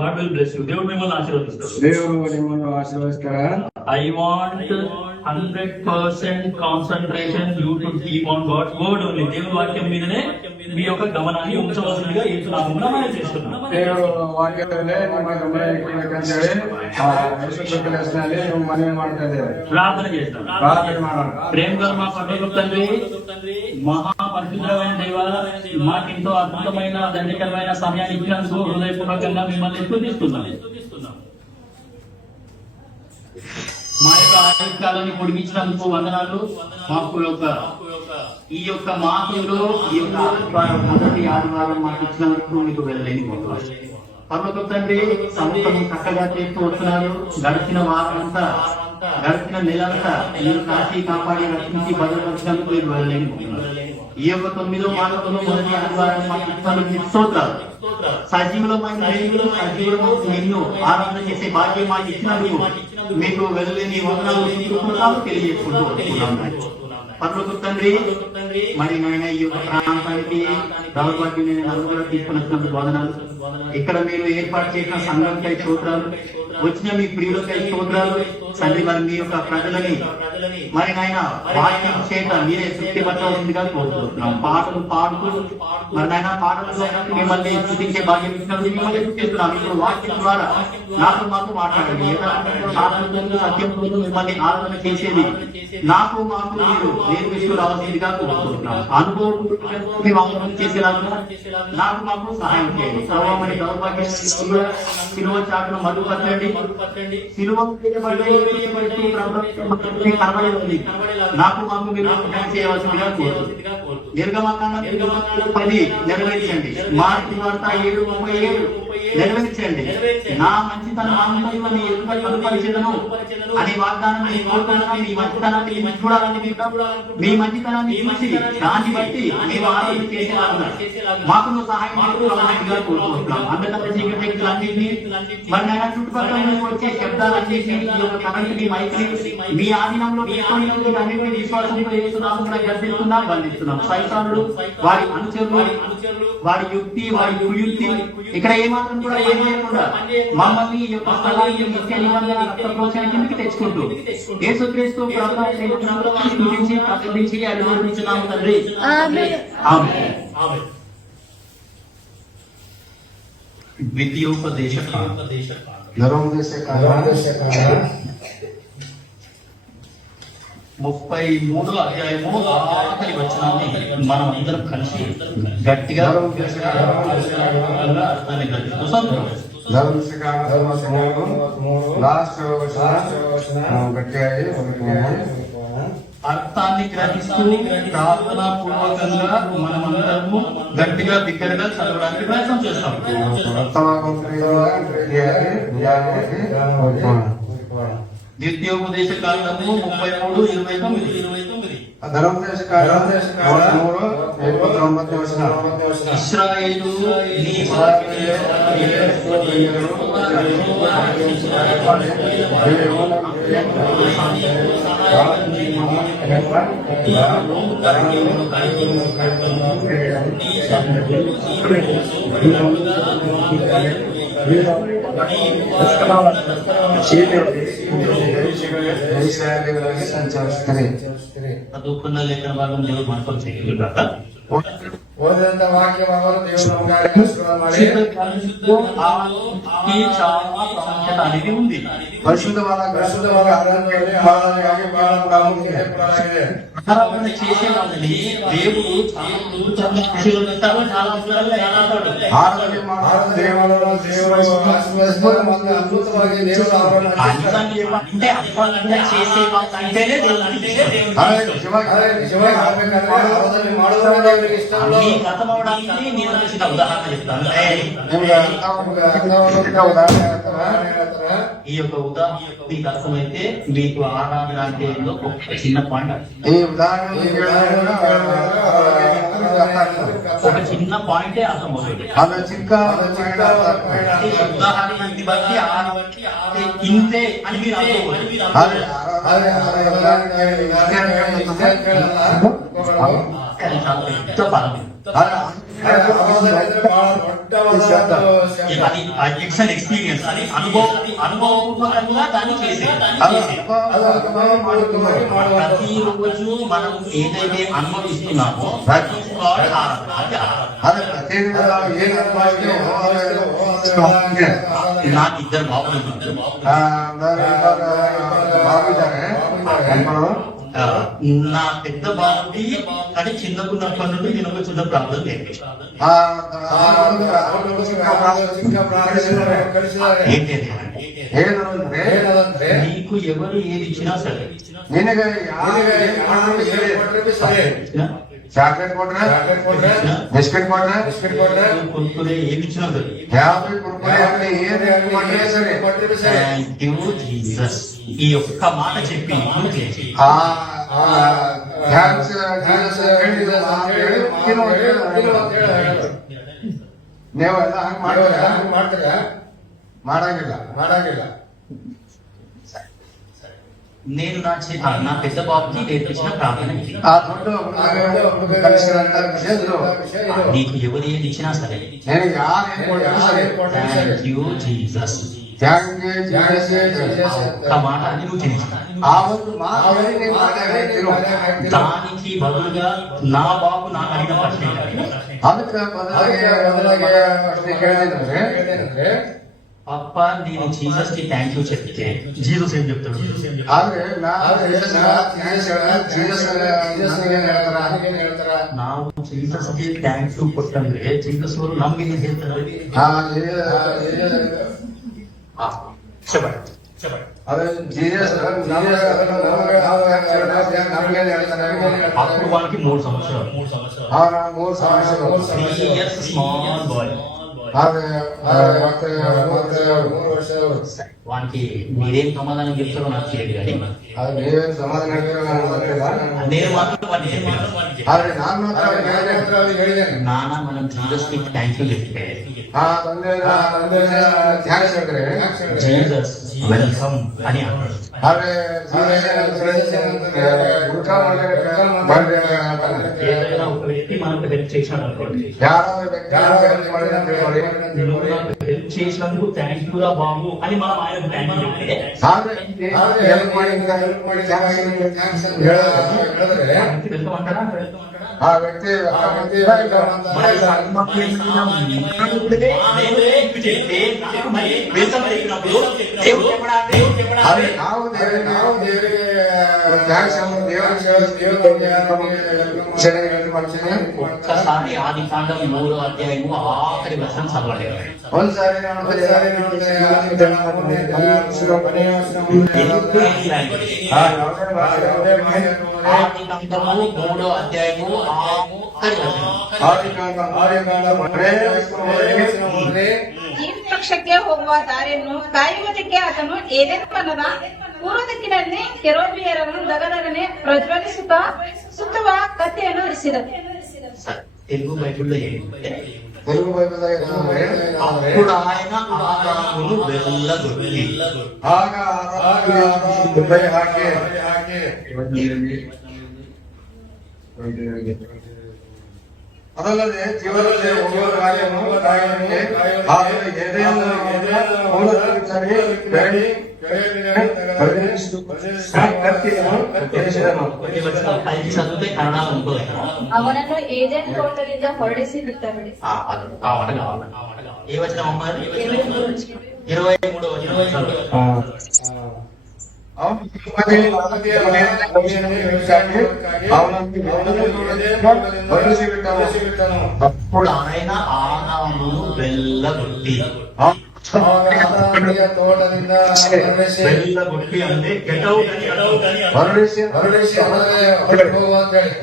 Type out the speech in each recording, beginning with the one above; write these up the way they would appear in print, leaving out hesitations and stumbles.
God will bless you. దేవుడు మిమ్మల్ని ఆశీర్వదిస్తాడు. దేవుడు మిమ్మల్ని ఆశీర్వదిస్తాడా? I want 100% concentration you to keep on God's word only. దేవుని వాక్యం మీదనే మీ యొక్క గమనాన్ని ఉంచవలసిందిగా యేసు నామమున మనం చేస్తున్నాం. దేవుడు వాక్యమే ನಿಮ್ಮ ಗಮನ ಇಡಬೇಕಂತೇಳಿ ಯೇಸು ಕ್ರಿಸ್ತನಲ್ಲಿ ಮನವಿ ಮಾಡ್ತಾರೆ. ప్రార్థన చేస్తాం. ప్రార్థన ಮಾಡೋಣ. ప్రేమ గల మా పరలోకపు తండ్రి, మహా పరిశుద్ధమైన దేవా, మాకెంతో అద్భుతమైన దండకరమైన సమయాన్ని ఇచ్చినందుకు హృదయపూర్వకంగా మిమ్మల్ని స్తుతిస్తున్నాం. మా యొక్క ఆయుష్కాలాన్ని పొడిగించినందుకు వందనాలు. మాకు ఈ యొక్క మాసంలో ఈ యొక్క ఆదివారం, మొదటి ఆదివారం మాకు ఇచ్చినందుకు మీకు వెళ్ళలేని పరలోకపు తండ్రి, సంస్థను చక్కగా చేస్తూ వస్తున్నారు. గడిచిన వారమంతా, గడిచిన నెలంతా మీరు కాశీ కాపాడి రక్షించి భద్రపరిచినందుకు మీరు వెళ్ళలేని ఈ యొక్క 9వ మాసంలో మొదటి ఆదివారం మాకు ఇచ్చినందుకు స్తోత్రాలు. సజీవులమైన నిన్ను ఆరాధన చేసే భాగ్యం మాకు ఇచ్చినందుకు మీకు వెళ్ళలేని వందనాలు తెలియజేసుకుంటూ వస్తున్నాం. పరలోకపు తండ్రి, మరి నాయన ఈ యొక్క ప్రాంతానికి దౌర్భాగ్యం నన్ను కూడా తీసుకుని వచ్చినందుకు వందనాలు. ఇక్కడ మీరు ఏర్పాటు చేసిన సంఘంకై స్తోత్రాలు, వచ్చిన మీ ప్రియులకై స్తోత్రాలు. తండ్రి, మరి మీ యొక్క ప్రజలని మరి నాయన వాక్యం చేత మీరే తృప్తి పట్టవలసిందిగా కోరుకుంటున్నాం. పాటలు పాడుతూ మరి నాయన పాటలు మిమ్మల్ని స్తుతించే భాగ్యం ఇచ్చినప్పుడు మిమ్మల్ని స్తుతిస్తున్నాం. ఇప్పుడు వాక్యం ద్వారా నాకు మాకు మాట్లాడండి. సత్యంతో మిమ్మల్ని ఆరాధన చేసేది నాకు మాకు మీరు నేర్పిస్తూ రావాల్సిందిగా కోరుకుంటున్నాం. అనుభవం చేసేలాగా నాకు మాకు సహాయం చేయండి. సర్వమని దౌర్భాగ్యం సిలువ చాటును మధుపరచండి. సిలువ నాకు మాకు మీరు చేయవలసిందిగా కోరుతున్నాం. నిర్గమకాండం 10 నెరవేర్చండి. మార్చి వార్త 7:37 నెరవేర్చండి. నా మంచితనం ఆనందాన్ని ఎందుకు కనుపరిచేదను అని వాగ్దానం మీ మంచితనాన్ని చూడాలని, మీ మంచితనాన్ని చూసి దాన్ని బట్టి మేము ఆలోచన చేసేలాగా మాకు సహాయం కోరుకుంటున్నాం. అందుకని చీకటి శక్తులన్నింటినీ మరి నాయన చుట్టుపక్కల వచ్చే శబ్దాలన్నింటినీ ఈ యొక్క కరెంట్ మైక్ని మీ ఆధీనంలో అన్నింటినీ విశ్వాసంతో చేస్తున్నాము కూడా గర్దిస్తున్నాం, బంధిస్తున్నాం. సైతానుడు, వారి అనుచరులు, వారి యుక్తి, వారి కుయుక్తి ఇక్కడ ఏమాత్రం కూడా పనిచేయకుండా మమ్మల్ని ఈ యొక్క స్థలాన్ని నిత్య నిబంధన రక్తపోషణ కిందకి తెచ్చుకుంటూ యేసుక్రీస్తు గురించి ప్రకటించి అభివృద్ధించున్నాము తండ్రి. ద్వితీయోపదేశ 33వ అధ్యాయము ఆఖరి వచనాన్ని మనం అందరం కలిసి గట్టిగా అర్థాన్ని గ్రహిస్తూ ప్రార్థనా పూర్వకంగా మనమందరము గట్టిగా బిగ్గరగా చదవడానికి ప్రయత్నం చేస్తాం. ద్వితీయోపదేశ కాండము 33:29. ఇశ్రాయేలు నీ దుఃఖున్న లేఖన భాగం దేవుడు మనతో చేయగలుగుతారా? ఓదంత వాక్యం ಅವರು ದೇವರ అనేది ఉంది. పరిశుద్ధమైన ఆరాధన చేసే వాళ్ళని దేవుడు చేసే వాళ్ళంటేనే గతమవడానికి నేను చిన్న ఉదాహరణ చెప్తాను. ఈ యొక్క ఉదాహరణ మీకు అర్థమైతే మీకు ఆరాధన అంటే ఏందో ఒక చిన్న పాయింట్, ఒక చిన్న పాయింటే అర్థమవుతుంది. ఉదాహరణని బట్టి ఇంతే అని మీరు అనుకోవాలి. అది ఇట్స్ అన్ ఎక్స్పీరియన్స్, అది అనుభవపూర్వకంగా దాన్ని చేసేది. ప్రతిరోజు మనం ఏదైతే అనుభవిస్తున్నామో నాకు ఇద్దరు బాబులు నా పెద్ద బాబుకి అది చిన్నకున్నప్పటి నుండి నేను ఒక చిన్న ప్రాబ్లం ఏంటి నీకు ఎవరు ఏది ఇచ్చినా సరే చాక్లెట్ కొట్టరా, బిస్కెట్ కొట్టరా, కొనుక్కునే ఏమి ఇచ్చినా సరే 50 కుర్కురే సరే థ్యాంక్ యూ జీసస్ ఈ ఒక్క మాట చెప్పి ಮಾಡಂಗಿಲ್ಲ. నేను నా పెద్ద బాబుకి నేర్పించిన ప్రార్థన ఇది. నీకు ఎవరు ఏది ఇచ్చినా సరే థ్యాంక్ యూ జీసస్ ఒక్క మాట అని నువ్వు తినేసి దానికి బదులుగా నా బాబు నాకు అడిగిన ప్రశ్న అప్ప నేను జీసస్ కి థ్యాంక్ యూ చెప్తే జీసస్ ఏం చెప్తాడు? ನಾವು ಜೀಸಸ್ ಗೆ ಥ್ಯಾಂಕ್ ಯು ಕೊಟ್ಟಂದ್ರೆ ಜೀಸಸ್ ಅವರು ನಮ್ಗೆ ಏನ್ ಹೇಳ್ತಾರೆ? అప్పుడు వాళ్ళకి 3 సంవత్సరాలు స్మాల్ బాయ్ వానికి మీరేం సమాధానం చెప్తారో నాకు తెలియదు కానీ నేను మాత్రం నాన్న మనం జీసస్ కి థ్యాంక్ యూ చెప్తే జీసస్ వెల్కమ్ అని అన్నాడు. ఏదైనా ఒక వ్యక్తి మనకు హెల్ప్ చేసినాడు అనుకోండి, హెల్ప్ చేసినందుకు థ్యాంక్ యూ రా బాబు అని మనం ఆయనకు థ్యాంక్ యూ చెప్తే వెళ్తామంటారా? ఆ వ్యక్తి ఒక్కసారి ఆది కాండం 3వ అధ్యాయము ఆఖరి వచనం చదవలేదు. ఆది కాండము 3వ అధ్యాయము ಜೀವ ಪಕ್ಷಕ್ಕೆ ಹೋಗುವ ದಾರಿಯನ್ನು ಕಾಯುವುದಕ್ಕೆ ಆತನು ಏದೇನು ಬಣ್ಣದ ಪೂರ್ವ ದಿಕ್ಕಿನಲ್ಲಿ ಕೆರೋಬಿಯರನ್ನು ದಗದಗನೆ ಪ್ರಜ್ವಲಿಸುತ್ತಾ ಸುತ್ತುವ ಕತ್ತೆಯನ್ನು ಇರಿಸಿದನು. తెలుగు బైబిల్లో ఏంటంటే తెలుగు బైబిల్ అప్పుడు ఆయన ఆదామును వెళ్ళగొట్టి ಅದಲ್ಲದೆ ಜೀವನದಲ್ಲಿ ಹೋಗುವ ಕಾರ್ಯವನ್ನು చదివితే కన్నడ ఉంటుంది. ಅವನನ್ನು ಏದೇನು ತೋಟದಿಂದ ಹೊರಡಿಸಿ ಬಿಟ್ಟರು. ఏ వచనం అమ్మారు? 23వ అప్పుడు ఆయన ఆదామును వెళ్ళగొట్టి ತೋಟದಿಂದ వెళ్ళగొట్టి అంటే గెట్ అవుట్ అని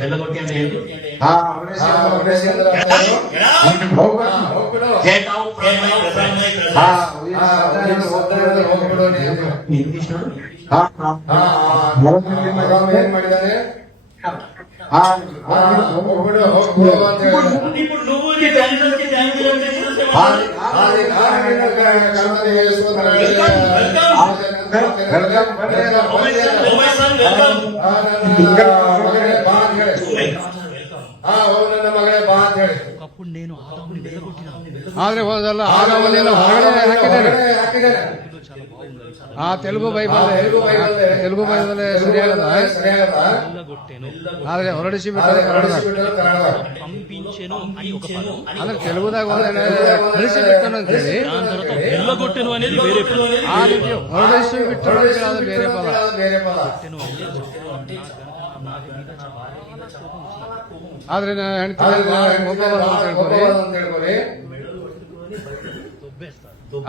వెళ్ళగొట్టి అంటే ఏంటి? గెట్ అవుట్ ఇంగ్లీష్ ಏನ್ ಮಾಡಿದಾನೆ? ఇప్పుడు నువ్వు ನನ್ನ ಮಗಳೇ ಬಾ ಅಂತ ಹೇಳಿ అప్పుడు నేను ఆదాముని వెళ్ళగొట్టినాను. ಆದ್ರೆ ಹೋದಲ್ಲ ಆದಾಮನಿಂದ ಹೊರಗಡೆ ಹಾಕಿದ್ದೇನೆ. ಆ ತೆಲುಗು ಬೈಬಲ್ ಸರಿಯಾಗದ, వెళ్ళగొట్టెను, ಆದ್ರೆ ಹೊರಡಿಸಿ ಬಿಟ್ಟರೆ ಕನ್ನಡದಾಗ. పంపించెను అని ఒక పదం, ಅಂದ್ರೆ ತೆಲುಗುದಾಗ ಒಂದೇನೆ ಕಳಿಸಿ ಬಿಟ್ಟನು ಅಂತೇಳಿ, దాని తర్వాత వెళ్ళగొట్టెను అనేది వేరే పదం. ಆ ರೀತಿ ಹೊರಡಿಸಿ ಬಿಟ್ಟನು ಅಂತೇಳಿ ಅದು ಬೇರೆ ಪದ. కొట్టెను అంటే ಆದ್ರೆ ಹೆಂಡತಿ ಒಬ್ಬ ಅಂತ ಹೇಳ್ಕೊರಿ.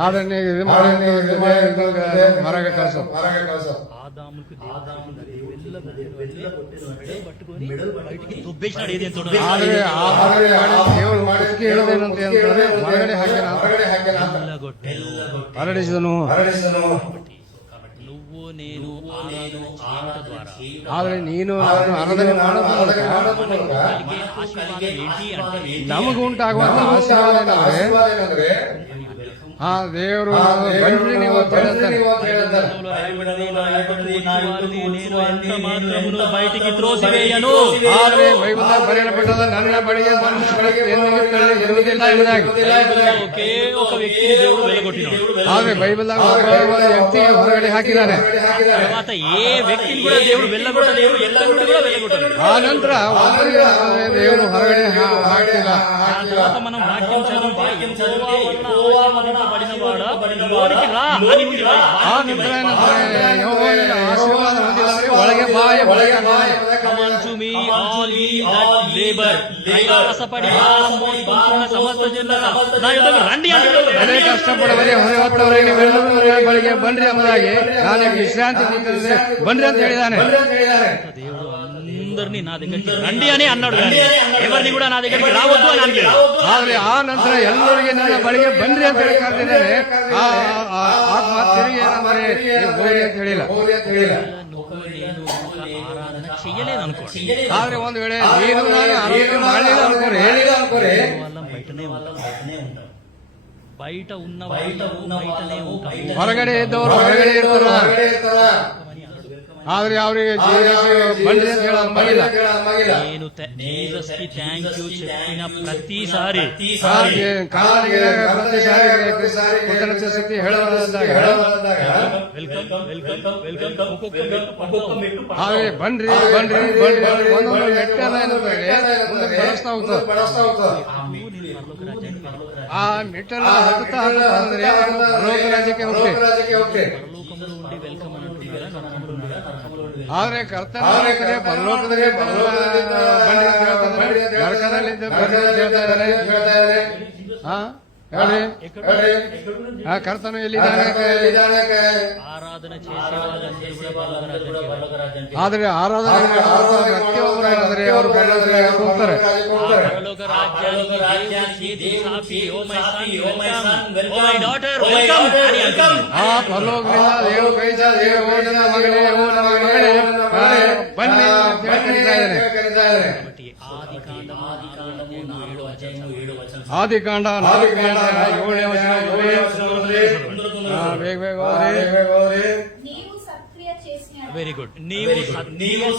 ಆದ್ರೆ ನೀವು ಇದು ಮಾಡಿ ಹೊರಗೆ ಕಳ್ಸೋ. ఆదాముకు బయటికి దొబ్బేసినాడు. ఏదేం చూడండి, ಆದ್ರೆ ದೇವರು ಪುಸ್ತಕ ಹೇಳೋದೇನಂತ ಹೇಳಿದ್ರೆ ಹೊರಗಡೆ ಹಾಕಿನ ಹೊರಡಿಸಿದನು. నువ్వు నేను ఆరాధన చేయట ద్వారా ಆದ್ರೆ ನೀನು ನಾನು ಆರಾಧನೆ ಮಾಡೋದು ಮೂಲಕ కలిగే ఆశీర్వాదం ఏంటి అంటే, ನಮಗೂ ಉಂಟಾಗುವಂತ ಆಶೀರ್ವಾದ ಏನಂದ್ರೆ ಆ ದೇವರು ಬನ್ರಿ ನೀವು ಅಂತ ಹೇಳ್ತಾರೆ. బయటికి త్రోసివేయను. ಆದ್ರೆ ಬೈಬಲ್ದಾಗ ಬರೆಯಲ್ಪಟ್ಟದ ನನ್ನ ಬಳಿಗೆ ಇರುವುದಿಲ್ಲ ಎಂಬುದಾಗಿ. ఒకే ఒక వ్యక్తిని దేవుడు వెళ్ళగొట్టినాడు. ಆದ್ರೆ ಬೈಬಲ್ದಾಗ ಒಬ್ಬ ವ್ಯಕ್ತಿಗೆ ಹೊರಗಡೆ ಹಾಕಿದ್ದಾನೆ. తర్వాత ఏ వ్యక్తిని కూడా దేవుడు వెళ్ళగొట్టలేరు, ఎల్లగొట్టి కూడా వెళ్ళగొట్టలేరు. ಆ ನಂತರ ಒಬ್ಬರಿಗೆ ದೇವರು ಹೊರಗಡೆ ಹಾಕಿಲ್ಲ. ఆ తర్వాత మనం వాక్యం చదివితే యెహోవా వలన ఆశీర్వదింపబడినవాడా లోనికి రా అని ఉంది. ಆ ನಂತರ ಏನಂದ್ರೆ ಯೆಹೋವನ ಆಶೀರ್ವಾದ ಹೊಂದಿದವರಿಗೆ ಒಳಗೆ ಬಾಯ Come unto me, all ye that labor, ప్రయాసపడి భారం మోసుకొంటున్న సమస్త జనులారా, నా యొద్దకు రండి అంటున్నాడు. ಅದೇ ಕಷ್ಟಪಡುವರೆ ಹೊರವತ್ತವರಿಗೆ ನೀವೆಲ್ಲರೂ ನನ್ನ ಬಳಿಗೆ ಬನ್ರಿ ಎಂಬುದಾಗಿ ನಾನು ವಿಶ್ರಾಂತಿ ಕೊಟ್ಟಿದ್ದೆ ಬನ್ರಿ ಅಂತ ಹೇಳಿದ್ದಾನೆ. దేవుడు అందరినీ నా దగ్గరికి రండి అని అన్నాడు, కానీ ఎవరిని కూడా నా దగ్గరికి రావద్దు అని అనలేదు. ಆದ್ರೆ ಆ ನಂತರ ಎಲ್ಲರಿಗೆ ನನ್ನ ಬಳಿಗೆ ಬನ್ರಿ ಅಂತ ಹೇಳಿ ಕರೆದಿದ್ದಾನೆ. ಆ ಆತ್ಮ ತಿರುಗಿ ಏನಂದ್ರೆ ನೀವು ಹೋಗಿ ಅಂತ ಹೇಳಿಲ್ಲ. నువ్వు నేను ఆరాధన చెయ్యలేదు అనుకో, ಆದ್ರೆ ಒಂದು ವೇಳೆ ನೀನು ನಾನು ಆರಾಧನೆ ಮಾಡಲಿಲ್ಲ ಅನ್ಕೋರಿ, వాళ్ళం బయటనే ఉంటాం. బయట ఉన్న బయటనే ఉంటాం. ಹೊರಗಡೆ ಇದ್ದವರು ಹೊರಗಡೆ ಇರ್ತಾರ. ಆದ್ರೆ ಅವರಿಗೆ ಬನ್ರಿ ಅಂತ ಹೇಳೋದು ಮಗಿಲ್ಲ. నేను జీసస్ కి థ్యాంక్ యూ చెప్పిన ప్రతిసారి ಕಾಲಿಗೆ ಪ್ರತಿಸಾರಿ ಕೃತಜ್ಞತೆ ಸ್ತುತಿ ಹೇಳೋದಾಗ వెల్కమ్ వెల్కమ్ వెల్కమ్ ఒక్కొక్క మెట్టు ಆದ್ರೆ ಬನ್ರಿ ಬನ್ರಿ ಬನ್ರಿ ಒಂದೊಂದು ಮೆಟ್ಟೆಲ್ಲ ಏನಂತಾರೆ ಮುಂದೆ ಬಳಸ್ತಾ ಹೋಗ್ತದೆ. ಆ ಮೆಟ್ಟೆಲ್ಲ ಹತ್ತುತ್ತಾ ಅಂದ್ರೆ ಲೋಕ ರಾಜ್ಯಕ್ಕೆ ಹೋಗ್ತೇವೆ. పరలోకంలో ఉండి వెల్కమ్ అని అంటుంది కదా, నరకంలో ఉండి ಆದ್ರೆ ಕರ್ತನ ಪರಲೋಕದಲ್ಲಿ ಬನ್ರಿ ಅಂತ ಹೇಳ್ತಾರೆ, ನರಕದಲ್ಲಿ ಬನ್ರಿ ಅಂತ ಹೇಳ್ತಾ ಇದ್ದಾರೆ. ಹೇಳಿ ಕರ್ತನು ಎಲ್ಲಿದ್ದಾನೆ? ఆరాధన చేసే వాళ్ళందరూ కూడా పరలోక రాజ్యానికి, ಆದ್ರೆ ಆರಾಧನೆ ಪ್ರತಿಯೊಬ್ಬರು ಏನಂದ್ರೆ ಅವರು ಹೋಗ್ತಾರೆ. పరలోక రాజ్యానికి దేవుడు సాక్షి, oh my son welcome, oh my daughter welcome అని అంటాడు. ಆ ಪರಲೋಕದಿಂದ ದೇವರು ಕೈ ಚಾಚಿ ಓ ನನ್ನ ಮಗನೇ, ಓ ನನ್ನ ಮಗಳೇ ಬನ್ನಿ ಅಂತ ಹೇಳ್ತಾ ಇದ್ದಾನೆ. ಆದಿಕಾಂಡ 4:7 ಬೇಗ నీవు సత్క్రియ చేసిన వెరీ గుడ్. నీవు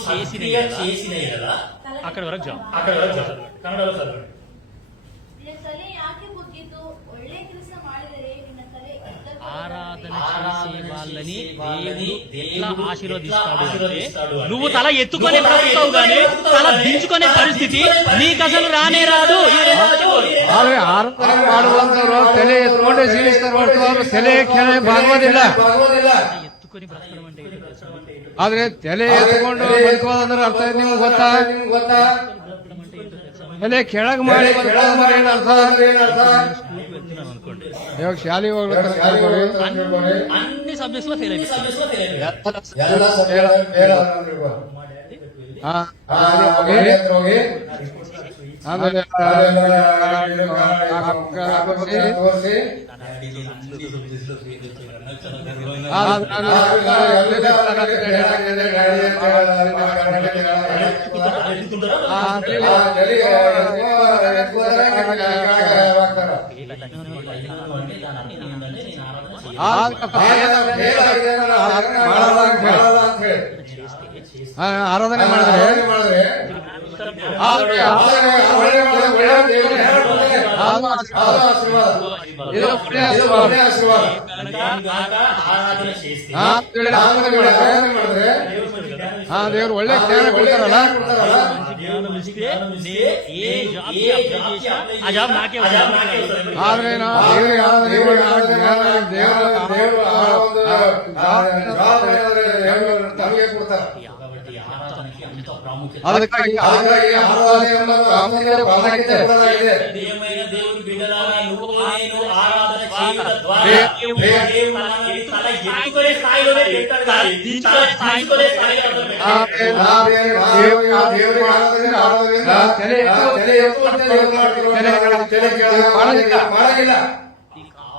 చేసిన ఎడల, అక్కడ వరకు జాబ్ కన్నడలో చదవండి. ನಿನ್ನ ತಲೆ ಯಾಕೆ ಬುದ್ಧಿದ್ದು ಒಳ್ಳೆ ಕೆಲಸ ಮಾಡಿದರೆ ನಿನ್ನ ತಲೆ ఆరాధన చేసే వాళ్ళని దేవుడు ఎట్లా ఆశీర్వదిస్తాడు అంటే, నువ్వు తల ఎత్తుకొని బ్రతుకుతావు గానీ తల దించుకునే పరిస్థితి నీకు అసలు రానే రాదు. ಆದ್ರೆ ಆರಾಧನೆ ಮಾಡುವಂತವರು ತಲೆ ಎತ್ಕೊಂಡೆ ಜೀವಿಸ್ತಾರೆ ಹೊರತು ಅವರು ತಲೆ ಕೆಳಗೆ ಬಾಗುವುದಿಲ್ಲ. ఎత్తుకొని బ్రతకడం అంటే ఏంటి తెలుసా? ಆದ್ರೆ ತಲೆ ಎತ್ಕೊಂಡು ಬದುಕೋದಂದ್ರೆ ಅರ್ಥ ನಿಮ್ಗೆ ಗೊತ್ತಾ? ತಲೆ ಕೆಳಗೆ ಮಾಡಿ ಬದುಕೋದಂದ್ರೆ ಏನ್ ಅರ್ಥ? స్కూల్కి వెళ్తున్నాను అనుకోండి, ಇವಾಗ ಶಾಲೆಗೆ ಹೋಗ್ಬೇಕು అన్ని సబ్జెక్ట్స్ లో ఫెయిల్ అయిపోతుంది. ಆಮೇಲೆ ಆರಾಧನೆ ಮಾಡಿದ್ರೆ అదో ఆశీర్వాదం. ఏదో పుణ్య ಆಶೀರ್ವಾದ. కనుక ಆರಾಧನೆ చేస్తే ಆರಾಧನೆ ಮಾಡಿದ್ರೆ ದೇವ್ರು ಒಳ್ಳೆ ಜ್ಞಾನ ಕೊಡ್ತಾರಲ್ಲ, జ్ఞానం ఇస్తే ఏ జాబ్కి అప్లై చేసినా ఆ జాబ్ నాకే వస్తుంది. ಆದ್ರೆ ನಾವು ದೇವರಿಗೆ ಆರಾಧನೆ ಮಾಡಿ ಜ್ಞಾನ ದೇವರು ತಮಗೆ ಕೊಡ್ತಾರೆ. కాబట్టి ఆరాధనకి అంత ప్రాముఖ్యత. ಅದಕ್ಕಾಗಿ ಪ್ರಾಮುಖ್ಯತೆ ಕೊಡಲಾಗಿದೆ. ప్రియమైన దేవుని బిడ్డలారా, నువ్వు నేను ఆరాధన చేయడం ద్వారా దేవుడు మనల్ని తల ఎత్తుకునే స్థాయిలోనే పెడతాడు కానీ దించుకునే స్థాయిలోనే ದೇವರಿಗೆ ಮಾಡಲಿಲ್ಲ.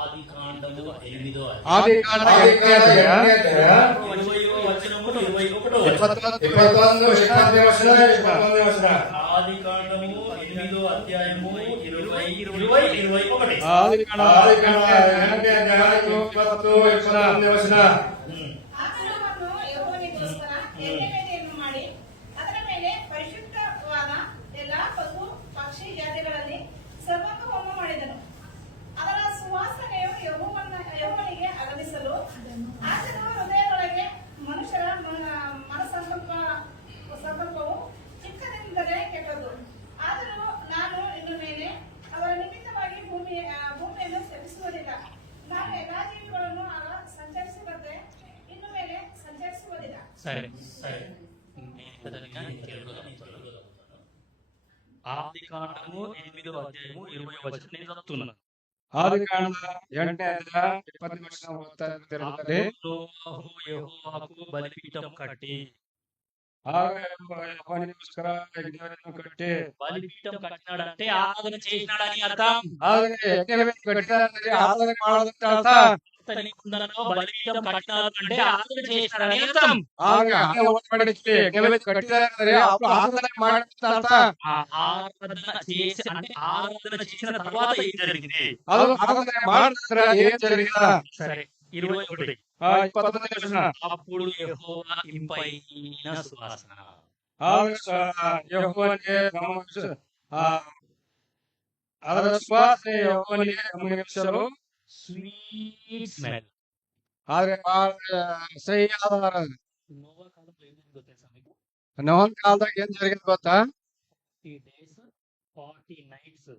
ఆది కాండము 8వ ಆದಿ ಕಾಂಡ 8ನೇ ಅಧ್ಯಾಯ 20వ వచనము 21వ వచనం. 21ನೇ ವಚನ. ఆది కాండము 8వ అధ్యాయము 20-21. ಆದಿ ಕಾಂಡ 8ನೇ ಅಧ್ಯಾಯ 21ನೇ ವಚನ. ಆತನನ್ನು ಯೆಹೋವನಿಗೋಸ್ಕರ ಯಜ್ಞವೇದಿಯನ್ನು ಮಾಡಿ ಅದರ ಮೇಲೆ ಪರಿಶುದ್ಧವಾದ ಎಲ್ಲಾ ಪಶು ಪಕ್ಷಿ ಜಾತಿಗಳಲ್ಲಿ ಸರ್ವಾಂಗ ಹೋಮ ಮಾಡಿದನು. ಅದರ ಸುವಾಸನೆಯು ಯೆಹೋವನಿಗೆ ಆಗಮಿಸಲು ಆತನ ಹೃದಯದೊಳಗೆ ಮನುಷ್ಯರ ಸಂಕಲ್ಪವು ಚಿಕ್ಕದಿಂದಲೇ ಕೆಟ್ಟದ್ದು. ಆದರೂ ನಾನು ಇನ್ನು ಮೇಲೆ ಅವರ ನಿಮಿತ್ತವಾಗಿ ಭೂಮಿಯನ್ನು ಶಪಿಸುವುದಿಲ್ಲ. ನಾನು ಎಲ್ಲಾ ಜೀವಿಗಳನ್ನು ಸಂಚರಿಸುವಂತೆ ಇನ್ನು ಮೇಲೆ ಸಂಚರಿಸುವುದಿಲ್ಲ. సరే ఆది కాండము 8వ అధ్యాయము 20వ వచనం నేను చదువుతున్నాను. ಆದಿ ಕಾಂಡ 8ನೇ ಅಧ್ಯಾಯ 20ನೇ ವಚನ ಓದ್ತಾ ಇರುತ್ತದೆ. నోవహు యెహోవాకు బలిపీఠం కట్టి ಯೆಹೋವನಿಗೋಸ್ಕರ ಯಜ್ಞವೇದಿಯನ್ನು ಕಟ್ಟಿ బలిపీఠం కట్టినాడంటే ఆరాధన చేసినాడని అర్థం. ಯಜ್ಞವೇದಿ ಕಟ್ಟಿದರೆ ಆರಾಧನೆ ಮಾಡೋದಂತ ಅರ್ಥ. కొత్త నిబంధనలో బలిపీఠం కట్టినాడంటే ఆరాధన చేసినాడని అర్థం. ಯಜ್ಞವೇದಿ ಕಟ್ಟಿದರೆ ಆರಾಧನೆ ಮಾಡೋದಂತ ಅರ್ಥ. ఆరాధన చేసి అంటే ఆరాధన చేసిన తర్వాత ఏం జరిగింది? ಅದು ಆರಾಧನೆ ಮಾಡಿದ್ರೆ ಏನ್ జరిగిందా? సరే 21. 21ನೇ ವಚನ. అప్పుడు యెహోవా ఇంపైన సువాసన. ಯೆಹೋವನಿಗೆ ಅದರ ಸುವಾಸನೆ ಯೆಹೋವನಿಗೆ ಗಮನಿಸಲು స్వీట్ స్మెల్. ಆದ್ರೆ ಬಹಳ ಸಹಿಯಾದ ಆರಾಧನೆ. నోవా కాలంలో ఏం జరిగిందో తెలుసా మీకు? ನೋಹನ್ ಕಾಲದಾಗ ಏನ್ జరిగింది ಗೊತ್ತಾ? 40 days 40 nights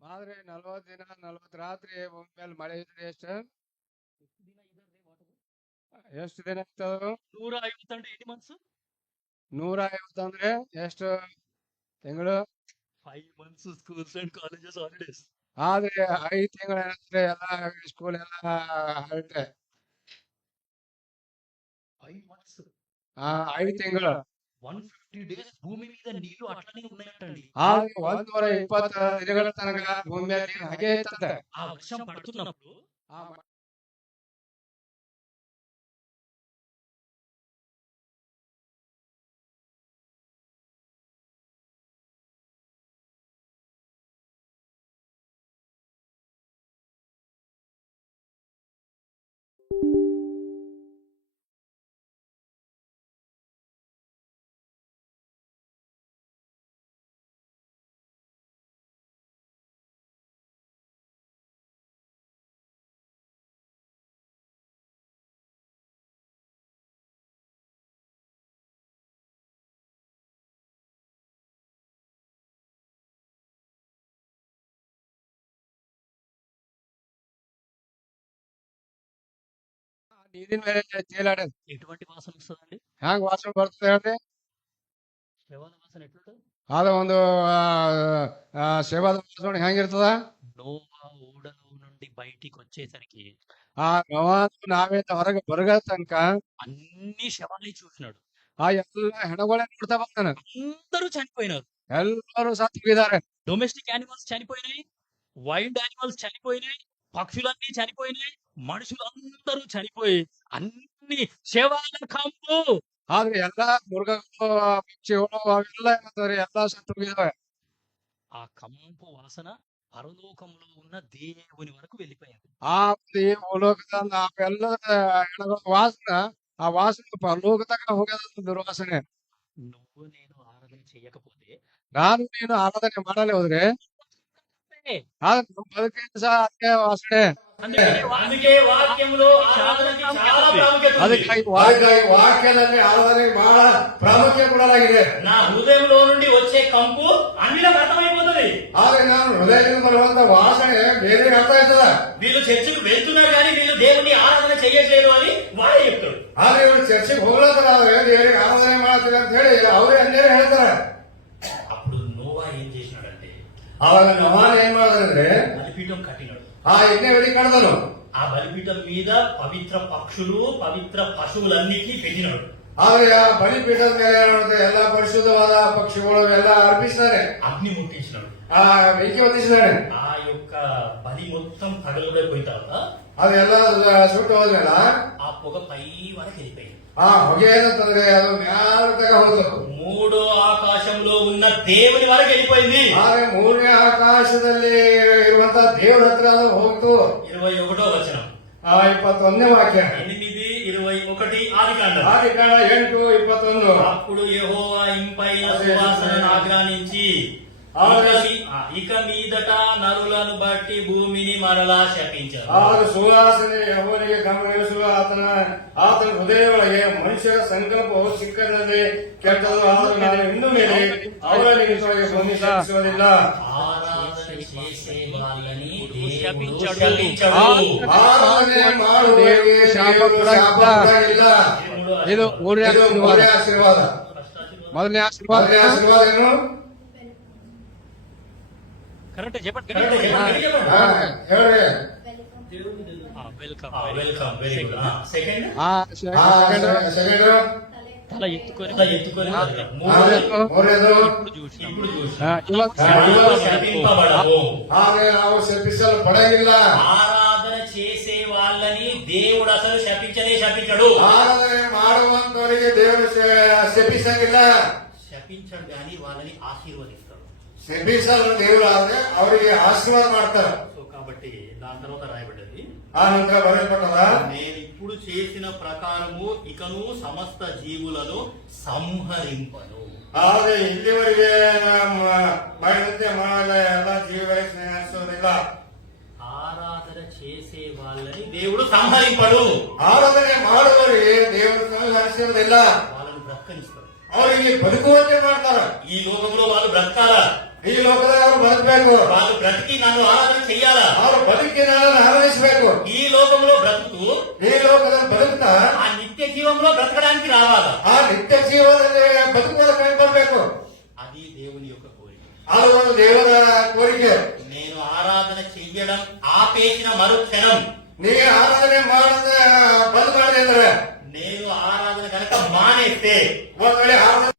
ಆದ್ರೆ 40 ದಿನ 40 ರಾತ್ರಿ ಭೂಮಿ ಮೇಲೆ ಮಳೆ ಇದ್ರೆ ಎಷ್ಟು ದಿನ ಇರ್ತದ? 150 అంటే ఎన్ని మంత్స్? 150 ಅಂದ್ರೆ ಎಷ್ಟು ತಿಂಗಳು? 5 months schools and colleges holidays. ಆದ್ರೆ 5 ತಿಂಗಳು ಏನಂದ್ರೆ ಎಲ್ಲ ಸ್ಕೂಲ್ ಎಲ್ಲ ಹಾಲಿಡೆ. 5 months 5 ತಿಂಗಳು 150 days భూమి మీద నీళ్లు అట్లనే ఉన్నాయంటండి. ಆದ್ರೆ 120 ದಿನಗಳ ತನಕ ಭೂಮಿ ಮೇಲೆ ನೀರು ಹಾಗೆ ಇರ್ತದೆ. ఆ వర్షం పడుతున్నప్పుడు ಆ ನೀರಿನ ಮೇಲೆ ತೇಲಾಡೋದು ఎటువంటి వాసన వస్తుందండి? ಹ್ಯಾಂಗ ವಾಸನೆ ಬರ್ತದೆ ಹೇಳ್ರಿ? ಶವದ ವಾಸನೆ ಎಟ್లుంటది? ಅದ ಒಂದು ಶವದ ವಾಸನೆ ಹೆಂಗಿರ್ತದ? ನೋವಾ ಓಡಲು నుండి బయటికి వచ్చేసరికి ಆ ನೋವಾದು ನಾವೇತ ಹೊರಗೆ ಬರಗ ತನಕ అన్ని శవాల్ని చూసినాడు. ಆ ಎಲ್ಲ ಹೆಣಗಳೇ ನೋಡ್ತಾ ಬಂದಾನ. అందరూ చనిపోయినారు. ಎಲ್ಲರೂ సತ್ತು ಹೋಗಿದ್ದಾರೆ. డొమెస్టిక్ యానిమల్స్ చనిపోయినాయి, వైల్డ్ యానిమల్స్ చనిపోయినాయి, పక్షులన్నీ చనిపోయినాయి, మనుషులందరూ చనిపోయి అన్ని శవాల కంపు. ಆದ್ರೆ ಎಲ್ಲಾ ಮೃಗಗಳು ಪಕ್ಷಿಗಳು ಅವೆಲ್ಲ ಏನಾದ್ರೆ ಎಲ್ಲಾ ಸತ್ತು ಹೋಗಿದಾವೆ. ఆ కంపు వాసన పరలోకంలో ఉన్న దేవుని వరకు వెళ్ళిపోయింది. ಆ ಈ ಭೂಲೋಕದ ಅವೆಲ್ಲ ಹೆಣಗಳ ವಾಸನ ಆ ವಾಸನೆ ಪರಲೋಕದಾಗ ಹೋಗ್ಯದ ದುರ್ವಾಸನೆ. నువ్వు నేను ఆరాధన చేయకపోతే ನಾನು ನೀನು ಆರಾಧನೆ ಮಾಡಲೇ ಹೋದ್ರೆ ಆದ್ರೆ ನಮ್ಮ ಬದುಕಿನ ಸಹ ಅದೇ ವಾಸನೆ. అందుకే వాక్యంలో ఆరాధనకి చాలా ప్రాముఖ్యత ఉంది. ಅದಕ್ಕಾಗಿ ಹಾಗಾಗಿ ವಾಕ್ಯದಲ್ಲಿ ಆರಾಧನೆಗೆ ಬಹಳ ಪ್ರಾಮುಖ್ಯ ಕೊಡಲಾಗಿದೆ. నా హృదయంలో నుండి వచ్చే కంపు అన్నిలకు అర్థమైపోతుంది. ಆದ್ರೆ ನಾನು ಹೃದಯದಿಂದ ಬರುವಂತ ವಾಸನೆ ಬೇರೆ ಅರ್ಥ ಆಯ್ತದ. వీళ్ళు చర్చికి వెళ్తున్నారు కానీ వీళ్ళు దేవుని ఆరాధన చేయట్లేదు అని వాడే చెప్తారు. ಆದ್ರೆ ಇವರು ಚರ್ಚೆಗೆ ಹೋಗ್ಲತ್ತಾರ ಆದ್ರೆ ದೇವರಿಗೆ ಆರಾಧನೆ ಮಾಡ್ತೀರ ಅಂತ ಹೇಳಿ ಅವರೇ ಅನ್ಯಾಯ ಹೇಳ್ತಾರೆ. అప్పుడు నోవా ఏం చేసినాడంటే ಅವಾಗ ನವಾನ್ ಏನ್ ಮಾಡಿದ್ರೆ బలిపీఠం కట్టినాడు. ಆ ಯಜ್ಞ ವೇದಿ ಕಡ್ದನು. ఆ బలిపీఠం మీద పవిత్ర పక్షులు పవిత్ర పశువులన్నిటినీ పెట్టినాడు. ಆದ್ರೆ ಆ ಬಲಿಪೀಠದ ಮೇಲೆ ಏನಾಗುತ್ತೆ ಎಲ್ಲಾ ಪರಿಶುದ್ಧವಾದ ಪಕ್ಷಿಗಳು ಎಲ್ಲ ಅರ್ಪಿಸ್ತಾರೆ. అగ్ని ముట్టించినాడు. ಆ ಬೆಂಕಿ ಹೊತ್ತಿಸಿದ್ದಾರೆ. ఆ యొక్క బలి మొత్తం పగలబడిపోయిన తర్వాత ಅದೆಲ್ಲ ಸುಟ್ಟು ಹೋದ್ಮೇಲೆ ఆ పొగ పై వరకు వెళ్ళిపోయింది. ಆ ಹೊಗೆ ಏನಂತಂದ್ರೆ ಅದು ಮ್ಯಾಲ ತಗ ಹೋಯ್ತು. మూడో ఆకాశంలో ఉన్న దేవుని వరకు వెళ్ళిపోయింది. ಆದ್ರೆ ಮೂರನೇ ಆಕಾಶದಲ್ಲಿ ಇರುವಂತ ದೇವರ ಹತ್ರ ಅದು ಹೋಗ್ತು. 21వ వచనం 21ನೇ ವಾಕ್ಯ 8:21 ఆదికాండం. ಆದಿಕಾಂಡ 8:21. అప్పుడు యెహోవా ఇంపైన సువాసనను ఆగ్రహించి ఇక మీదట నరులను బట్టి భూమిని మరలా శపించారు. ಆಗ ಸುವಾಸನೆ ಅವನಿಗೆ ಗಮನಿಸುವ ಆತನ ಹೃದಯದೊಳಗೆ ಮನುಷ್ಯರ ಸಂಕಲ್ಪವು ಚಿಕ್ಕದಲ್ಲಿ ಕೆಟ್ಟದು. ಆದರೂ ನಾನು ಇನ್ನು ಮೇಲೆ ಅವರ ನಿಮಿತ್ತವಾಗಿ ಭೂಮಿ ಶಪಿಸುವುದಿಲ್ಲ. ఆరాధన చేసే వాళ్ళని దేవుడు శపించాడు. శపించాడు. ಆರಾಧನೆ ಮಾಡುವವರಿಗೆ ಶಾಪ ಕೂಡ ಇಲ್ಲ. ಇದು ಮೂರನೇ ಇದು ಮೂರನೇ ಆಶೀರ್ವಾದ. ಮೊದಲನೇ ಆಶೀರ್ವಾದ ಮೊದಲನೇ ಆಶೀರ್ವಾದ ಏನು? కరెక్ట్ చెప్పండి. ಹೇಳ್ರಿ. Welcome. Welcome. Very good. Second second తల ఎత్తుకొని ఎత్తుకొని ಮೂರನೇದು ఇప్పుడు చూసి ಇವಾಗ శపింపబడవు. ಆದ್ರೆ ನಾವು ಶಪಿಸಲ್ಪಡಗಿಲ್ಲ. ఆరాధన చేసే వాళ్ళని దేవుడు అసలు శపించనే శపించడు. ಆರಾಧನೆ ಮಾಡುವಂತವರಿಗೆ ದೇವರು ಶಪಿಸಂಗಿಲ್ಲ. శపించడు కానీ వాళ్ళని ఆశీర్వదిస్తాడు. ಶಪಿಸಲು ದೇವರು ಆದ್ರೆ ಅವರಿಗೆ ಆಶೀರ್ವಾದ ಮಾಡ್ತಾರೆ. సో కాబట్టి దాని తర్వాత రాయబడ్డది, ಆ ನಂತರ ಬರೆಯಲ್ಪಟ್ಟದ నేను ఇప్పుడు చేసిన ప్రకారము ఇకను సమస్త జీవులను సంహరింపను. ಆದ್ರೆ ಇಲ್ಲಿವರೆಗೆ ಮಾಡಿದಂತೆ ಮಾಡಲ್ಲ ಎಲ್ಲ ಜೀವಗಳಿಗೆ ಸ್ನೇಹಿಸೋದಿಲ್ಲ. ఆరాధన చేసే వాళ్ళని దేవుడు సంహరింపడు. ಆರಾಧನೆ ಮಾಡುವವರಿಗೆ ದೇವರು ಸಂಹರಿಸುವುದಿಲ್ಲ. వాళ్ళని బ్రతకనిస్తాడు. ಅವರಿಗೆ ಬದುಕುವಂತೆ ಮಾಡ್ತಾರ. ఈ లోకంలో వాళ్ళు బ్రతకాలా? ಈ ಲೋಕದಾಗ ಅವರು ಬದುಕಬೇಕು. వాళ్ళు బ్రతికి నన్ను ఆరాధన చెయ్యాలా? ಅವರು ಬದುಕಿನ ಆರಾಧಿಸಬೇಕು. ఈ లోకంలో బ్రతుకు ಈ ಲೋಕದಲ್ಲಿ ಬದುಕ್ತಾ ఆ నిత్య జీవంలో బ్రతకడానికి రావాలా? ಆ ನಿತ್ಯ ಜೀವನದಲ್ಲಿ ಬದುಕುವುದಕ್ಕೆ ಬರಬೇಕು. అది దేవుని యొక్క కోరిక. ಅದು ಒಂದು ದೇವರ ಕೋರಿಕೆ. నేను ఆరాధన చెయ్యడం ఆపేసిన మరుక్షణం, ನೀ ಆರಾಧನೆ ಮಾಡದ ಬಂದ್ ಮಾಡಿದೆ ಅಂದ್ರೆ నేను ఆరాధన కనుక మానేస్తే ಒಂದ್ ವೇಳೆ ಆರಾಧನೆ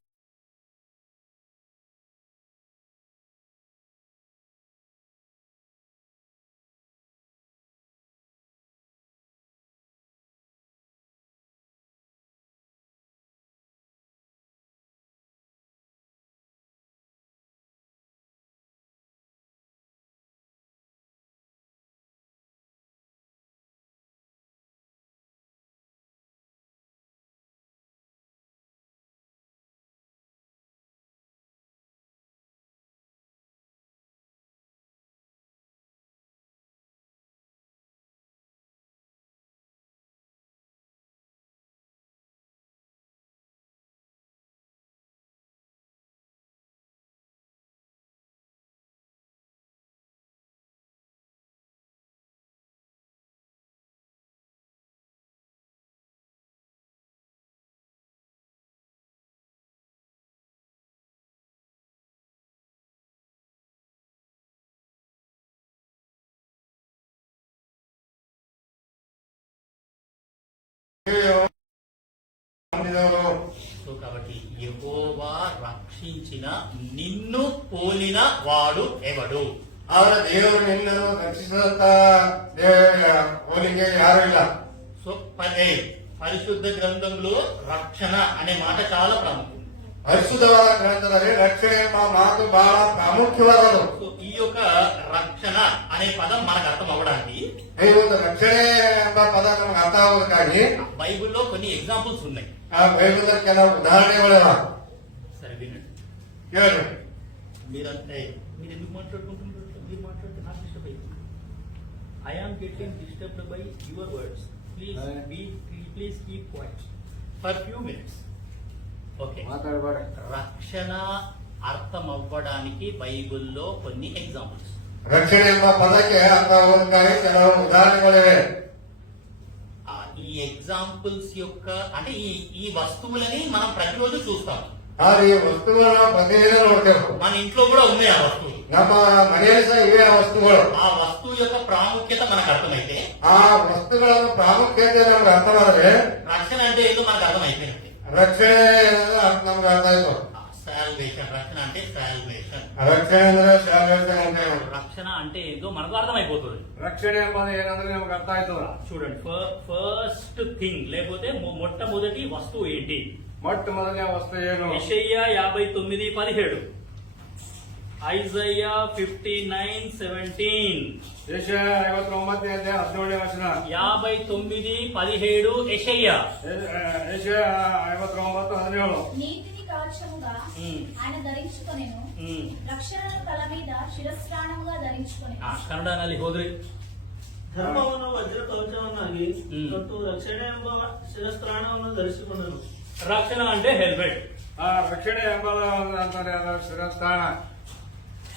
ಹೊಂದಿದವರು. సో కాబట్టి యెహోవా రక్షించిన నిన్ను పోలిన వాడు ఎవడు? ಆದ್ರೆ ದೇವರು ನಿನ್ನನ್ನು ರಕ್ಷಿಸಿದಂತ ಹೋಲಿಕೆ ಯಾರು ಇಲ್ಲ. సో పరిశుద్ధ గ్రంథంలో రక్షణ అనే మాట చాలా ప్రాముఖ్యం. ಪರಿಶುದ್ಧವಾದ ಗ್ರಂಥದಲ್ಲಿ ರಕ್ಷಣೆ ಎಂಬ ಮಾತು ಬಹಳ ಪ್ರಾಮುಖ್ಯವಾದದ್ದು. సో ఈ యొక్క రక్షణ అనే పదం మనకు అర్థం అవ్వడానికి ಈ ಒಂದು ರಕ್ಷಣೆ ಎಂಬ ಪದ ನಮ್ಗೆ ಅರ್ಥ ಆಗೋದಕ್ಕಾಗಿ బైబిల్లో కొన్ని ఎగ్జాంపుల్స్ ఉన్నాయి. ಆ ಬೈಬಲ್ ಕೆಲವು ಉದಾಹರಣೆಗಳಿವೆ. సరే వినండి. ಹೇಳ್ರಿ. మీరంటే మీరు ఎందుకు మాట్లాడుకుంటున్నారు? మీరు మాట్లాడితే నాకు డిస్టర్బ్ అవుతుంది. I am getting disturbed by your words. Please keep quiet for few minutes. Okay, ಮಾತಾಡಬೇಡ. రక్షణ అర్థం అవ్వడానికి బైబిల్లో కొన్ని ఎగ్జాంపుల్స్. ರಕ್ಷಣೆ ಎಂಬ ಪದಕ್ಕೆ ಅರ್ಥ ಆಗೋದಕ್ಕಾಗಿ ಕೆಲವು ಉದಾಹರಣೆಗಳಿವೆ. ఈ ఎగ్జాంపుల్స్ యొక్క అంటే ఈ వస్తువులని మనం ప్రతిరోజు చూస్తాం. ಆದ್ರೆ ಈ ವಸ್ತುಗಳನ್ನು ಪ್ರತಿದಿನ ನೋಡ್ತೇವೆ. మన ఇంట్లో కూడా ఉన్నాయి ఆ వస్తువులు. ನಮ್ಮ ಮನೆಯಲ್ಲಿ ಸಹ ಇವೆ ಆ ವಸ್ತುಗಳು. ఆ వస్తువు యొక్క ప్రాముఖ్యత మనకు అర్థమైతే ಆ ವಸ್ತುಗಳನ್ನು ಪ್ರಾಮುಖ್ಯತೆ ನಮ್ಗೆ ಅರ್ಥವಾದರೆ రక్షణ అంటే ఏదో మనకు అర్థమైపోయింది. ರಕ್ಷಣೆ ನಮ್ಗೆ ಅರ್ಥ ಆಯ್ತು. సాల్వేషన్, రక్షణ అంటే సాల్వేషన్. ರಕ್ಷಣೆ ಅಂದ್ರೆ salvation ಅಂತ ಹೇಳಿ. రక్షణ అంటే ఏదో మనకు అర్థమైపోతుంది. ರಕ್ಷಣೆ ಎಂಬುದು ಏನಂದ್ರೆ ನಮ್ಗೆ ಅರ್ಥ ಆಯ್ತು. చూడండి, ఫస్ట్ థింగ్ లేకపోతే మొట్టమొదటి వస్తువు ఏంటి? ಮೊಟ್ಟ ಮೊದಲನೇ ವಸ್ತು ಏನು? యెషయా 59:17, ఐజయ్యా 59:17. ಯೆಶಾಯ 59ನೇ ಅಧ್ಯಾಯ 17ನೇ ವಚನ. 59:17 యెషయా. ಯೆಶಾಯ 59:17. నీతిని కవచముగా ఆయన ధరించుకొనెను, రక్షణను తల మీద శిరస్త్రాణముగా ధరించుకొనెను. ಕನ್ನಡನಲ್ಲಿ ಹೋದ್ರಿ. ಧರ್ಮವನ್ನು ವಜ್ರ ಕವಚವನ್ನಾಗಿ ಮತ್ತು ರಕ್ಷಣೆ ಎಂಬ ಶಿರಸ್ತ್ರಾಣವನ್ನು ಧರಿಸಿಕೊಂಡರು. రక్షణ అంటే హెల్మెట్. ರಕ್ಷಣೆ ಎಂಬುದು ಅಂತಾರೆ ಶಿರಸ್ಥಾನ,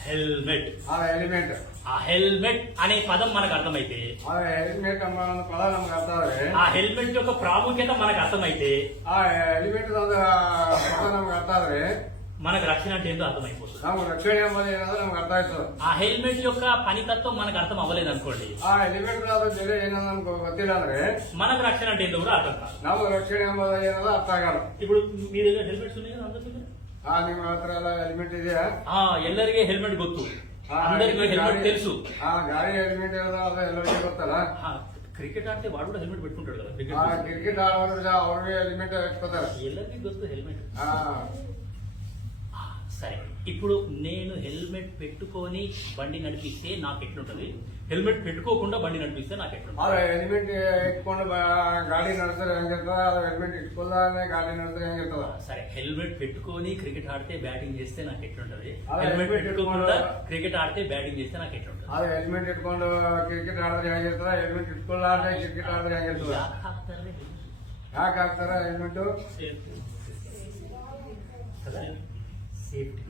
హెల్మెట్. ಆ ಎಲಿಮೆಂಟ್. ఆ హెల్మెట్ అనే పదం మనకు అర్థమైతే, ಆ ಎಲಿಮೆಂಟ್ ಎಂಬ ಒಂದು ಪದ ನಮ್ಗೆ ಅರ್ಥ ಆದ್ರೆ, ఆ హెల్మెట్ యొక్క ప్రాముఖ్యత మనకు అర్థమైతే, ಆ ಎಲಿಮೆಂಟ್ ಒಂದು ಪದ ನಮ್ಗೆ ಅರ್ಥ ಆದ್ರೆ మనకు రక్షణ అంటే ఏంటో అర్థమైపోతుంది. ನಮ್ಗೆ ರಕ್ಷಣೆ ಎಂಬುದು ಏನಾದ್ರೆ ನಮ್ಗೆ ಅರ್ಥ ಆಯ್ತು. ఆ హెల్మెట్ యొక్క పనితత్వం మనకు అర్థం అవ్వలేదు అనుకోండి, ಆ ಎಲಿಮೆಂಟ್ ಅದ್ರ ಬೆಲೆ ಏನೋ ನಮ್ಗೆ ಗೊತ್ತಿಲ್ಲ ಅಂದ್ರೆ మనకు రక్షణ అంటే ఏంటో కూడా అర్థం కాదు. ನಮ್ಗೆ ರಕ್ಷಣೆ ಎಂಬುದು ಏನೋ ಅರ್ಥ ಆಗಲ್ಲ. ఇప్పుడు మీ దగ్గర హెల్మెట్స్ ఉన్నాయి కదా అందరి దగ్గర? ನಿಮ್ಮ ಹತ್ರ ಎಲ್ಲ ಎಲಿಮೆಂಟ್ ಇದೆಯಾ? ಎಲ್ಲರಿಗೆ ಹೆಲ್ಮೆಟ್ ಗೊತ್ತು, అందరికి హెల్మెట్ తెలుసు. ಗಾಡಿ ಎಲಿಮೆಂಟ್ ಇರೋದು ಅದು ಎಲ್ಲರಿಗೂ ಗೊತ್ತಲ್ಲ. క్రికెట్ ఆడితే వాడు కూడా హెల్మెట్ పెట్టుకుంటాడు కదా. ಕ್ರಿಕೆಟ್ ಆಡೋರು ಅವ್ರಿಗೆ ಎಲಿಮೆಂಟ್ ಇಟ್ಕೋತಾರೆ. ಎಲ್ಲರಿಗೂ ಗೊತ್ತು హెల్మెట్. సరే, ఇప్పుడు నేను హెల్మెట్ పెట్టుకొని బండి నడిపిస్తే నాకు ఎట్లుంటది? హెల్మెట్ పెట్టుకోకుండా బండి నడిపిస్తే నాకు ఎట్లుంటది? ಆದ್ರೆ ಹೆಲ್ಮೆಟ್ ಇಟ್ಕೊಂಡು ಗಾಡಿ ನಡೆಸಿದ್ರೆ ಹೆಂಗಿರ್ತದ, ಅದು ಹೆಲ್ಮೆಟ್ ಇಟ್ಕೊಳ್ಳಾನೆ ಗಾಡಿ ನಡೆಸಿದ್ರೆ ಹೆಂಗಿರ್ತದ? సరే, హెల్మెట్ పెట్టుకొని క్రికెట్ ఆడితే బ్యాటింగ్ చేస్తే నాకు ఎట్లుంటది? అదే హెల్మెట్ helmet పెట్టుకోకుండా క్రికెట్ ఆడితే బ్యాటింగ్ చేస్తే నాకు ఎట్లుంటది? ಅದು ಹೆಲ್ಮೆಟ್ ಇಟ್ಕೊಂಡು ಕ್ರಿಕೆಟ್ ಆಡಿದ್ರೆ ಹೆಂಗಿರ್ತದ, ಹೆಲ್ಮೆಟ್ ಇಟ್ಕೊಳ್ಳಾರ್ದೆ ಕ್ರಿಕೆಟ್ ಆಡಿದ್ರೆ ಹೆಂಗಿರ್ತದ? ಯಾಕೆ ಹಾಕ್ತಾರೆ? ಯಾಕೆ ಹಾಕ್ತಾರ ಹೆಲ್ಮೆಟ್? సేఫ్టీ.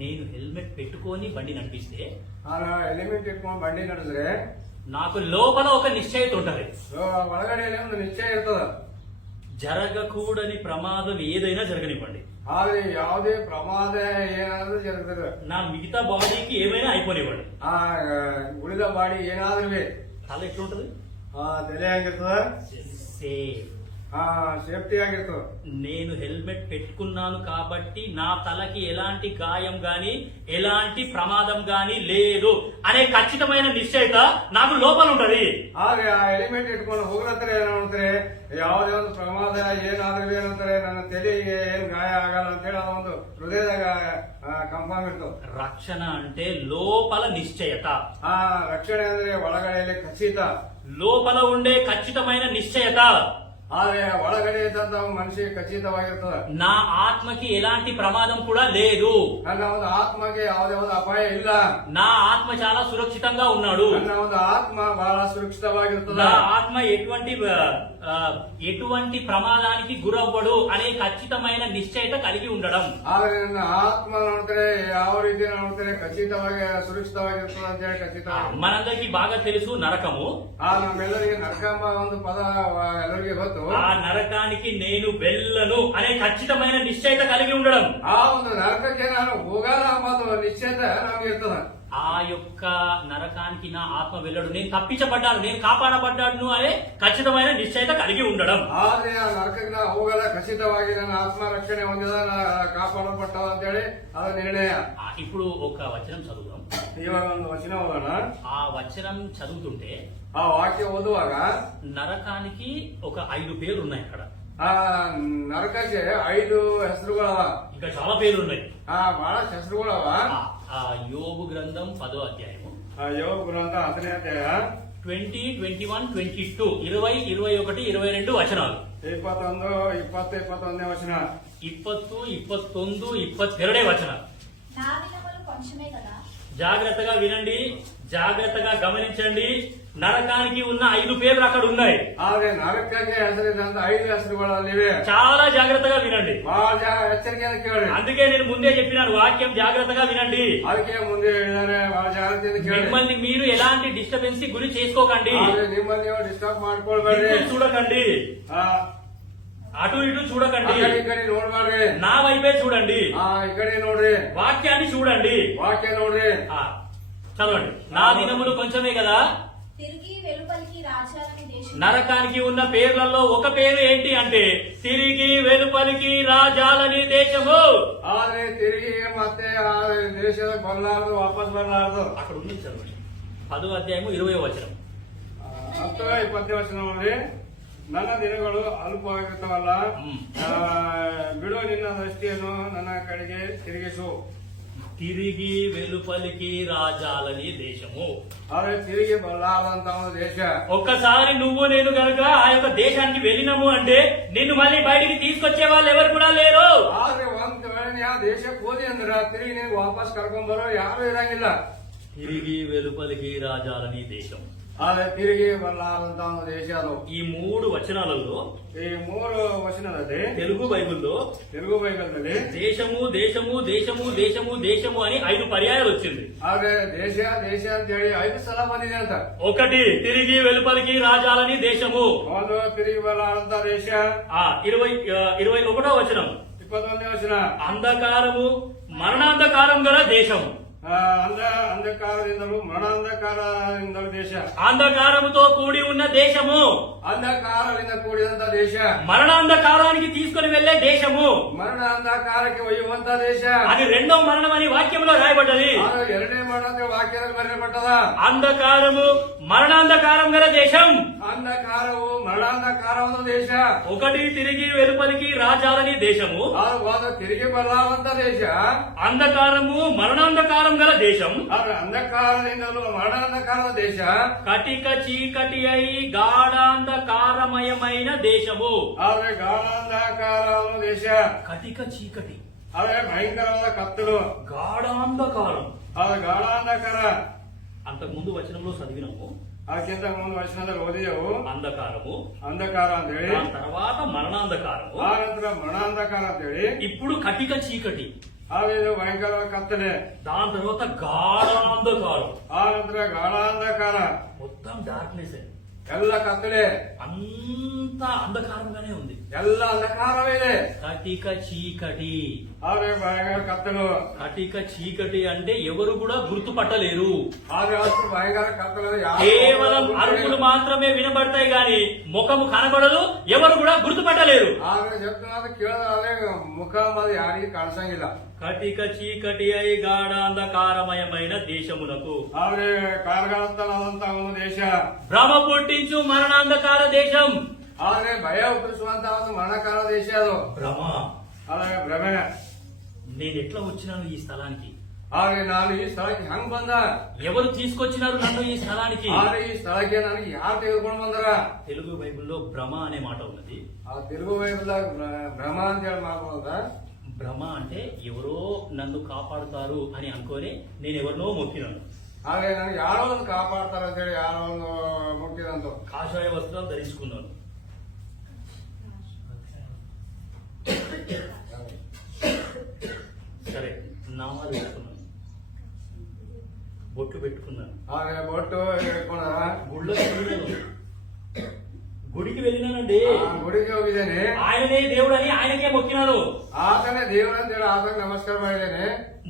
నేను హెల్మెట్ పెట్టుకొని బండి నడిపిస్తే ಹೆಲ್ಮೆಟ್ ಇಟ್ಕೊಂಡು ಬಂಡಿ ನಡೆಸಿದ್ರೆ నాకు లోపల ఒక నిశ్చయిత ఉంటది. ಒಳಗಡೆಯಲ್ಲಿ ಒಂದು ನಿಶ್ಚಯ ಇರ್ತದ. జరగకూడని ప్రమాదం ఏదైనా జరగనివ్వండి, ಆದ್ರೆ ಯಾವುದೇ ಪ್ರಮಾದ ಏನಾದ್ರೂ ಜరుగుತ್ತದೆ. నా మిగతా బాడీకి ఏమైనా అయిపోనివ్వండి, ಆ ಉಳಿದ ಬಾಡಿ ಏನಾದ್ರೂ తల ఎట్లుంటది? ತಲೆ ಆಗಿರ್ತದ, సేఫ్. ಸೇಫ್ಟಿ ಆಗಿರ್ತದ. నేను హెల్మెట్ పెట్టుకున్నాను కాబట్టి నా తలకి ఎలాంటి గాయం గాని ఎలాంటి ప్రమాదం గాని లేదు అనే ఖచ్చితమైన నిశ్చయిత నాకు లోపల ఉంటది. ಆದ್ರೆ ಆ ಎಲಿಮೆಂಟ್ ಇಟ್ಕೊಂಡು ಹೋಗ್ಲತ್ತರ ಏನಂತಾರೆ, ಯಾವುದೇ ಒಂದು ಪ್ರಮಾದ ಏನಾದ್ರೂ ಏನಂತಾರೆ ನನ್ನ ತಲೆಗೆ ಏನ್ ಗಾಯ ಆಗಲ್ಲ ಅಂತೇಳಿ ಅದೊಂದು ಹೃದಯದಾಗ ಕನ್ಫರ್ಮ್ ಇರ್ತದೆ. రక్షణ అంటే లోపల నిశ్చయత. ಆ ರಕ್ಷಣೆ ಅಂದ್ರೆ ಒಳಗಡೆಯಲ್ಲಿ ಖಚಿತ, లోపల ఉండే ఖచ్చితమైన నిశ్చయత. ಆದ್ರೆ ಒಳಗಡೆ ಇದ್ದಂತ ಮನುಷ್ಯ ಖಚಿತವಾಗಿರ್ತದ. నా ఆత్మకి ఎలాంటి ప్రమాదం కూడా లేదు, ನನ್ನ ಒಂದು ಆತ್ಮಗೆ ಯಾವುದೇ ಒಂದು ಅಪಾಯ ಇಲ್ಲ, నా ఆత్మ చాలా సురక్షితంగా ఉన్నాడు, ನನ್ನ ಒಂದು ಆತ್ಮ ಬಹಳ ಸುರಕ್ಷಿತವಾಗಿರ್ತದ, నా ఆత్మ ఎటువంటి ప్రమాదానికి గురవ్వడు అనే ఖచ్చితమైన నిశ్చయత కలిగి ఉండడం. ಆದ್ರೆ ನನ್ನ ಆತ್ಮ ನೋಡ್ತಾರೆ ಯಾವ ರೀತಿ ನೋಡ್ತಾರೆ ಖಚಿತವಾಗಿ ಸುರಕ್ಷಿತವಾಗಿರ್ತದ ಅಂತ ಹೇಳಿ ಖಚಿತವಾಗಿ. మనందరికి బాగా తెలుసు నరకము. ನಮ್ಮೆಲ್ಲರಿಗೆ ನರಕ ಎಂಬ ಒಂದು ಪದ ಎಲ್ಲರಿಗೆ ಗೊತ್ತು. ఆ నరకానికి నేను వెళ్ళను అనే ఖచ్చితమైన నిశ్చయత కలిగి ఉండడం. ಆ ಒಂದು ನರಕಕ್ಕೆ ನಾನು ಹೋಗಲ್ಲ ಎಂಬ ನಿಶ್ಚಯತೆ ನಮ್ಗೆ ಇರ್ತದ. ఆ యొక్క నరకానికి నా ఆత్మ వెళ్ళడు, నేను తప్పించబడ్డాను, నేను కాపాడబడ్డాను అనే ఖచ్చితమైన నిశ్చయత కలిగి ఉండడం. ಆದ್ರೆ ಆ ನರಕಕ್ಕೆ ನಾವು ಹೋಗಲ್ಲ, ಖಚಿತವಾಗಿ ನನ್ನ ಆತ್ಮ ರಕ್ಷಣೆ ಹೊಂದಿದ ಕಾಪಾಡಲ್ಪಟ್ಟದ ಅಂತ ಹೇಳಿ ಅದು ನಿರ್ಣಯ. ఇప్పుడు ఒక వచనం చదువుదాం. ಇವಾಗ ಒಂದು ವಚನ ಓದೋಣ. ఆ వచనం చదువుతుంటే ಆ ವಾಕ್ಯ ಓದುವಾಗ నరకానికి ఒక 5 పేర్లు ఉన్నాయి అక్కడ. ಆ ನರಕಕ್ಕೆ 5 ಹೆಸರುಗಳವ. ఇంకా చాలా పేర్లు ఉన్నాయి. ಬಹಳಷ್ಟು ಹೆಸರುಗಳವ. ఆ యోబు గ్రంథం 10వ అధ్యాయము, ಯೋಗ ಗ್ರಂಥ 10ನೇ ಅಧ್ಯಾಯ 20, 21, 22, 20, 21, 22 వచనాలు. 21, 20, 21ನೇ వచನ, 20, 21, 22 వచనాలు. నా దినములు కొంచెమే కదా. జాగ్రత్తగా వినండి, జాగ్రత్తగా గమనించండి. నరకానికి ఉన్న 5 పేర్లు అక్కడ ఉన్నాయి. ಆದ್ರೆ ನರಕಕ್ಕೆ ಹೆಸರಿದಂತ 5 ಹೆಸರುಗಳಲ್ಲಿವೆ. చాలా జాగ్రత్తగా వినండి. ಬಹಳ ಎಚ್ಚರಿಕೆಯನ್ನು ಕೇಳಿ. అందుకే నేను ముందే చెప్పినాను, వాక్యం జాగ్రత్తగా వినండి. ಅದಕ್ಕೆ ಮುಂದೆ ಹೇಳಿದ್ದಾರೆ, ಬಹಳ ಜಾಗ್ರತೆಯಿಂದ ಕೇಳಿ. మిమ్మల్ని మీరు ఎలాంటి డిస్టర్బెన్స్ గురి చేసుకోకండి. ಆದ್ರೆ ನಿಮ್ಮನ್ನು ನೀವು ಡಿಸ್ಟರ್ಬ್ ಮಾಡ್ಕೊಳ್ಬೇಡ್ರಿ. దిక్కులు చూడకండి, అటు ఇటు చూడకండి, ಈ ಕಡೆ ನೋಡ್ಬೇಡ್ರಿ, నా వైపే చూడండి, ಈ ಕಡೆ ನೋಡ್ರಿ, వాక్యాన్ని చూడండి. ವಾಕ್ಯ ನೋಡ್ರಿ. చదవండి. నా దినములు కొంచెమే కదా. తిరిగి వెలుపలికి రాజ్యాలని దేశం. నరకానికి ఉన్న పేర్లలో ఒక పేరు ఏంటి అంటే తిరిగి వెలుపలికి రాజాలని దేశము. ಆದ್ರೆ ತಿರುಗಿ ಮತ್ತೆ ಆ ದೇಶದ ಬರಲಾರದು, ವಾಪಸ್ ಬರಲಾರದು. అక్కడ ఉంది, చదవండి. 10వ అధ్యాయము 20వ వచనం. 10, 20 ವಚನ ನೋಡ್ರಿ. ನನ್ನ ದಿನಗಳು ಅಲ್ಪವಾಗಿರುತ್ತವಲ್ಲ, ಬಿಡು ನಿನ್ನ ದೃಷ್ಟಿಯನ್ನು ನನ್ನ ಕಡೆಗೆ ತಿರುಗಿಸು. తిరిగి వెలుపలికి రాజాలని దేశము. ಆದ್ರೆ ತಿರುಗಿ ಬರಲಾರದಂತ ಒಂದು ದೇಶ. ఒక్కసారి నువ్వు నేను కనుక ఆ యొక్క దేశానికి వెళ్ళినాము అంటే నిన్ను మళ్ళీ బయటికి తీసుకొచ్చే వాళ్ళు ఎవరు కూడా లేరు. ಆದ್ರೆ ಒಂದ್ ವೇಳೆ ನೀ ಆ ದೇಶಕ್ಕೆ ಹೋದಿ ಅಂದ್ರ ತಿರುಗಿ ನೀನು ವಾಪಸ್ ಕರ್ಕೊಂಡ್ ಬರೋ ಯಾರು ಇರಂಗಿಲ್ಲ. తిరిగి వెలుపలికి రాజాలని దేశం. ಆದ್ರೆ ತಿರುಗಿ ಬರಲಾರದಂತ ಒಂದು ದೇಶ ಅದು. ఈ 3 వచనాలలో, ಈ 3 ವಚನದಲ್ಲಿ, తెలుగు బైబిల్లో తెలుగు బైబిల్ನಲ್ಲಿ దేశము దేశము దేశము దేశము దేశము అని 5 పర్యాయాలు వచ్చింది. ಆದ್ರೆ దేಶ ದೇಶ ಅಂತ ಹೇಳಿ 5 ಸಲ ಬಂದಿದೆ ಅಂತ. ఒకటి తిరిగి వెలుపలికి రాజాలని దేశము. ಒಂದು ತಿರುಗಿ ಬರಲಾರದಂತ ದೇಶ. 21వ వచనం, 21ನೇ ವಚನ, అంధకారము మరణాంధకారం గల దేశం. ಅಂಧಕಾರದಿಂದಲೂ ಮರಣಾಂಧಕಾರದಿಂದಲೂ ದೇಶ. అంధకారముతో కూడి ఉన్న దేశము, ಅಂಧಕಾರದಿಂದ ಕೂಡಿದಂತ ದೇಶ. మరణాంధకారానికి తీసుకుని వెళ్లే దేశము, ಮರಣ ಅಂಧಕಾರಕ್ಕೆ ಒಯ್ಯುವಂತ ದೇಶ. అది 2వ మరణం అని వాక్యంలో రాయబడ్డది. ಆದ್ರೆ 2ನೇ ಮರಣ ವಾಕ್ಯದಲ್ಲಿ ಬರೆಯಲ್ಪಟ್ಟದ. అంధకారము మరణాంధకారం గల దేశం. ಅಂಧಕಾರವು ಮರಣಾಂಧಕಾರವಾದ ದೇಶ. ఒకటి తిరిగి వెలుపలికి రాజాలని దేశము, ಒಂದು ತಿರುಗಿ ಬರಲಾರಂತ ದೇಶ. అంధకారము మరణాంధకారం గల దేశం. ಆದ್ರೆ ಅಂಧಕಾರದಿಂದಲೂ ಮರಣಾಂಧಕಾರದ ದೇಶ. కటిక చీకటి అయి గాఢాంధకారమయమైన దేశము. ಆದ್ರೆ ಗಾಢಾಂಧಕಾರವಾದ ದೇಶ. కటిక చీకటి, ಆದ್ರೆ ಭಯಂಕರವಾದ ಕತ್ತಲು. గాఢాంధకారం. ಆದ್ರೆ ಗಾಢಾಂಧಕಾರ. అంతకుముందు వచనంలో చదివినాము, ಅದಕ್ಕಿಂತ ಮುಂದೆ ವಚನದಲ್ಲಿ ಓದಿದೆವು అంధకారము, ಅಂಧಕಾರ ಅಂತ ಹೇಳಿ, దాని తర్వాత మరణాంధకారము, ಆ ನಂತರ ಮರಣಾಂಧಕಾರ ಅಂತ ಹೇಳಿ, ఇప్పుడు కటిక చీకటి, ಆದ್ರೆ ಇದು ಭಯಂಕರ ಕತ್ತಲೆ, దాని తర్వాత గాఢాంధకారం. ಆ ನಂತರ ಗಾಢಾಂಧಕಾರ. మొత్తం డార్క్నెస్, ಎಲ್ಲ ಕತ್ತಲೆ, అంత అంధకారంగానే ఉంది. ಎಲ್ಲ ಅಂಧಕಾರವಿದೆ. కటిక చీకటి. ಆದ್ರೆ ಭಯಂಕರ ಕತ್ತಲು. కటిక చీకటి అంటే ఎవరు కూడా గుర్తుపట్టలేరు. ಆದ್ರೆ ಅಷ್ಟು ಭಯಂಕರ ಕತ್ತಲು. కేవలం అరుపులు మాత్రమే వినబడతాయి గాని ముఖము కనబడదు, ఎవరు కూడా గుర్తుపట్టలేరు. ಆದ್ರೆ ಜಪ್ತನಾದ ಕೇಳೋದಾದ್ರೆ ಮುಖ ಮಾದ ಯಾರಿಗೆ ಕಾಣಿಸಂಗಿಲ್ಲ. కటిక చీకటి అయి గాఢాంధకారమయమైన దేశమునకు, ಆದ್ರೆ ಕಾರ್ಗಾಸ್ತನಾದಂತ ಒಂದು ದೇಶ, భ్రమ పుట్టించు మరణాంధకార దేశం. ಆದ್ರೆ ಭಯ ಹುಟ್ಟಿಸುವಂತ ಒಂದು ಮರಣಕಾರ ದೇಶ ಅದು. భ్రమ. ಆದ್ರೆ ಭ್ರಮೆ. నేను ఎట్లా వచ్చినాను ఈ స్థలానికి? ಆದ್ರೆ ನಾನು ಈ ಸ್ಥಳಕ್ಕೆ ಹೆಂಗ್ ಬಂದ? ఎవరు తీసుకొచ్చినారు నన్ను ఈ స్థలానికి? ಆದ್ರೆ ಈ ಸ್ಥಳಕ್ಕೆ ನನಗೆ ಯಾರು ತೆಗೆದುಕೊಂಡು ಬಂದಾರ? తెలుగు బైబిల్లో భ్రమ అనే మాట ఉన్నది. ಆ ತೆಲುಗು ಬೈಬಲ್ದಾಗ ಭ್ರಮ ಅಂತ ಹೇಳಿ ಮಾಡ್ಬೋದ. భ్రమ అంటే ఎవరో నన్ను కాపాడుతారు అని అనుకోని నేను ఎవరినో మొక్కినాను. ಆದ್ರೆ ನನಗೆ ಯಾರೋ ಒಂದು ಕಾಪಾಡ್ತಾರ ಅಂತ ಹೇಳಿ ಯಾರೋ ಒಂದು ಮುಟ್ಟಿದಂತ కాషాయ వస్త్రాలు ధరించుకున్నాను. సరే, నామాలు పెట్టుకున్నాను, బొట్లు పెట్టుకున్నాను, ಆದ್ರೆ ಬೊಟ್ಟು ಇಟ್ಕೊಂಡ గుళ్ళో గుడికి వెళ్ళినానండి. ಗುಡಿಗೆ ಹೋಗಿದ್ದೇನೆ. ఆయననే దేవుడని ఆయనకే మొక్కినాను. ಆತನೇ ದೇವರ ಅಂತ ಹೇಳಿ ಆತನ ನಮಸ್ಕಾರ ಮಾಡಿದ್ದೇನೆ.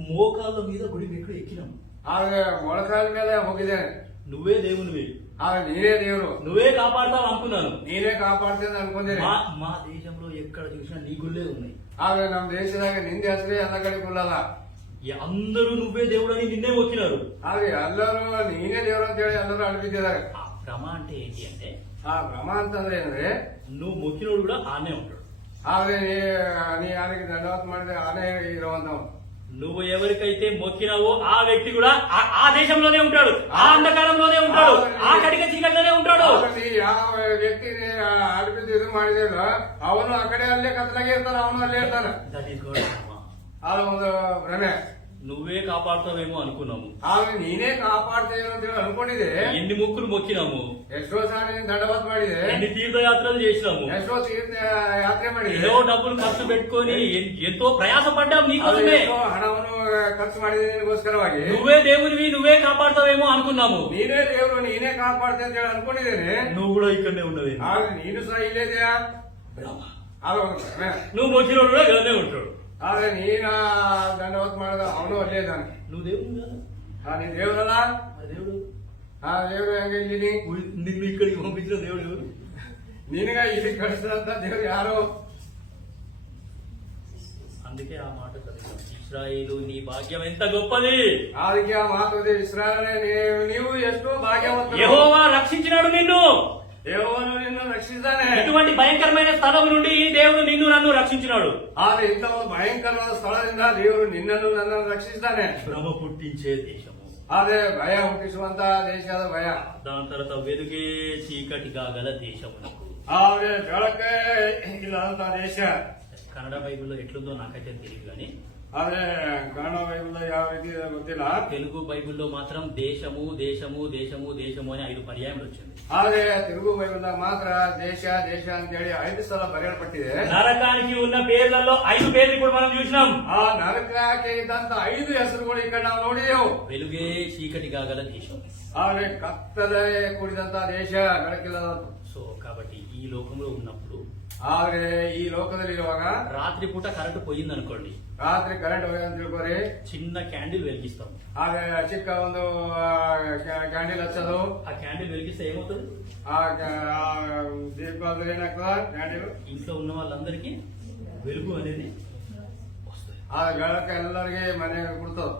మోకాళ్ళ మీద గుడి మెట్లు ఎక్కినాం. ಆದ್ರೆ ಮೊಳಕಾಲ ಮೇಲೆ ಹೋಗಿದ್ದೇನೆ. నువ్వే దేవునివి, ಆದ್ರೆ ನೀನೇ ದೇವರು, నువ్వే కాపాడతావు అనుకున్నాను. ನೀನೇ ಕಾಪಾಡ್ತೀನಿ ಅನ್ಕೊಂಡಿದ್ದೀನಿ. మా దేశంలో ఎక్కడ చూసినా నీ గుళ్ళే ఉన్నాయి. ಆದ್ರೆ ನಮ್ ದೇಶದಾಗ ನಿಂದೆ ಹೆಸರೇ ಎಲ್ಲ ಕಡೆ ಕುಲ್ಲಲ್ಲ. అందరూ నువ్వే దేవుడని నిన్నే మొక్కినారు. ಆದ್ರೆ ಎಲ್ಲರೂ ನೀನೇ ದೇವರು ಅಂತ ಹೇಳಿ ಎಲ್ಲರೂ ಅಳ್ಬಿಟ್ಟಿದ್ದಾರೆ. ఆ భ్రమ అంటే ఏంటి అంటే, ಆ ಭ್ರಮ ಅಂತಂದ್ರೆ ಏನಂದ್ರೆ, నువ్వు మొక్కినోడు కూడా ఆనే ఉంటాడు. ಆದ್ರೆ ನೀ ಯಾರಿಗೆ ದಂಡವತ್ ಮಾಡಿದ್ರೆ ಆನೆ ಇರುವಂತವ್. నువ్వు ఎవరికైతే మొక్కినావో ఆ వ్యక్తి కూడా ఆ దేశంలోనే ఉంటాడు, ఆ అంధకారంలోనే ఉంటాడు, ఆ కటిక చీకట్లోనే ఉంటాడు. ನೀ ಯಾವ ವ್ಯಕ್ತಿ ಅಳ್ಬಿದ್ದು ಇದು ಮಾಡಿದೇನೋ ಅವನು ಆ ಕಡೆ ಅಲ್ಲೇ ಕತ್ತಲಾಗೆ ಇರ್ತಾನೆ, ಅವನು ಅಲ್ಲೇ ಇರ್ತಾನೆ. దట్ ఈస్ గాడ్ భ్రమ. ಅದು ಒಂದು ಭ್ರಮೆ. నువ్వే కాపాడుతావేమో అనుకున్నాము. ಆದ್ರೆ ನೀನೇ ಕಾಪಾಡ್ತೇವೆ ಅಂತ ಹೇಳಿ ಅನ್ಕೊಂಡಿದೆ. ఎన్ని మొక్కులు మొక్కినాము, ಎಷ್ಟೋ ಸಾರಿ ದಂಡವತ್ ಮಾಡಿದೆ, ఎన్ని తీర్థయాత్రలు చేసినాము, ಎಷ್ಟೋ ತೀರ್ಥ ಯಾತ್ರೆ ಮಾಡಿದೆ, ఏదో డబ్బులు ఖర్చు పెట్టుకొని ఎంతో ప్రయాసపడ్డాం ಅದು నీకోసమే. ಎಷ್ಟೋ ಹಣವನ್ನು ಖರ್ಚು ಮಾಡಿದೆ ನಿನಗೋಸ್ಕರವಾಗಿ. నువ్వే దేవునివి, నువ్వే కాపాడుతావేమో అనుకున్నాము. ನೀನೇ ದೇವರು, ನೀನೇ ಕಾಪಾಡ್ತೆ ಅಂತ ಹೇಳಿ ಅನ್ಕೊಂಡಿದ್ದೇನೆ. నువ్వు కూడా ఇక్కడనే ఉన్నది. ಆದ್ರೆ ನೀನು ಸಹ ಇಲ್ಲೇ ಇದೆಯಾ? ಅದು ಒಂದು ಭ್ರಮೆ. నువ్వు మొక్కినోడు కూడా ఇక్కడనే ఉంటాడు. ಆದ್ರೆ ನೀನ ದಂಡವತ್ ಮಾಡಿದ ಅವನು ಅಲ್ಲೇ ಇದ್ದಾನೆ. నువ్వు దేవుడు కదా, ನೀನ್ ದೇವರಲ್ಲ. ఆ దేవుడు ಆ ದೇವರು ಹೆಂಗೆ ಇಲ್ಲಿ నిన్ను ఇక్కడికి పంపించిన దేవుడు ఎవరు? ನಿನಗ ಇಲ್ಲಿ ಕಳಿಸಿದಂತ ದೇವ್ರು ಯಾರು? అందుకే ఆ మాట చదివాం, ఇశ్రాయేలు నీ భాగ్యం ఎంత గొప్పది. ಅದಕ್ಕೆ ಆ ಮಾತು ಇದೆ, ಇಸ್ರಾಯೇಲೇ ನೀವು ಎಷ್ಟು ಭಾಗ್ಯವಂತರು. యెహోవా రక్షించినాడు నిన్ను. ದೇವನು ನಿನ್ನ ರಕ್ಷಿಸಿದ್ದಾನೆ. ఇటువంటి భయంకరమైన స్థలం నుండి దేవుడు నిన్ను నన్ను రక్షించినాడు. ಆದ್ರೆ ಇಂಥ ಒಂದು ಭಯಂಕರವಾದ ಸ್ಥಳದಿಂದ ದೇವರು ನಿನ್ನನ್ನು ನನ್ನನ್ನು ರಕ್ಷಿಸಿದ್ದಾನೆ. భ్రమ పుట్టించే దేశము, ಆದ್ರೆ ಭಯ ಹುಟ್ಟಿಸುವಂತ ದೇಶದ ಭಯ. దాని తర్వాత వెలుగే చీకటిగా గల దేశమునకు. ಆದ್ರೆ ಬೆಳಕೆ ಇಲ್ಲದಂತ ದೇಶ. కన్నడ బైబిల్లో ఎట్లుందో నాకైతే తెలియదు కానీ, ಆದ್ರೆ ಕನ್ನಡ ಬೈಬಲ್ ಯಾವ ರೀತಿ ಇದೆ ಗೊತ್ತಿಲ್ಲ. తెలుగు బైబిల్లో మాత్రం దేశము దేశము దేశము దేశము అని 5 పర్యాయములు వచ్చింది. ಆದ್ರೆ ತೆಲುಗು ಬೈಬಲ್ ಮಾತ್ರ ದೇಶ ದೇಶ ಅಂತ ಹೇಳಿ 5 ಸಲ ಬರೆಯಲ್ಪಟ್ಟಿದೆ. నరకానికి ఉన్న పేర్లలో 5 పేర్లు ఇప్పుడు మనం చూసినాం. ಆ ನರಕಕ್ಕೆ ಇದ್ದಂತ 5 ಹೆಸರುಗಳು ಈಗ ನಾವು ನೋಡಿದೆವು. వెలుగే చీకటిగా గల దేశం. ಆದ್ರೆ ಕತ್ತಲೆ ಕೂಡಿದಂತ ದೇಶ, ಬೆಳಕಿಲ್ಲದ. సో కాబట్టి ఈ లోకంలో ఉన్నప్పుడు, ಆದ್ರೆ ಈ ಲೋಕದಲ್ಲಿರುವಾಗ రాత్రి పూట కరెంటు పోయింది అనుకోండి, ರಾತ್ರಿ ಕರೆಂಟ್ ಹೋಗಿ ಅಂತ ತಿಳ್ಕೊರಿ, చిన్న క్యాండిల్ వెలిగిస్తాం. ಆದ್ರೆ ಚಿಕ್ಕ ಒಂದು ಕ್ಯಾಂಡಿಲ್ ಹಚ್ಚೋದು. ఆ క్యాండిల్ వెలిగిస్తే ఏమవుతుంది? ಆ ದೀಪ ಅಂದ್ರೆ ಏನಾಗ್ತದ? ಕ್ಯಾಂಡಿಲ್ ఇంట్లో ఉన్న వాళ్ళందరికీ వెలుగు అనేది వస్తుంది. ಆ ಬೆಳಕ ಎಲ್ಲರಿಗೆ ಮನೆಗೆ ಕೊಡ್ತದ.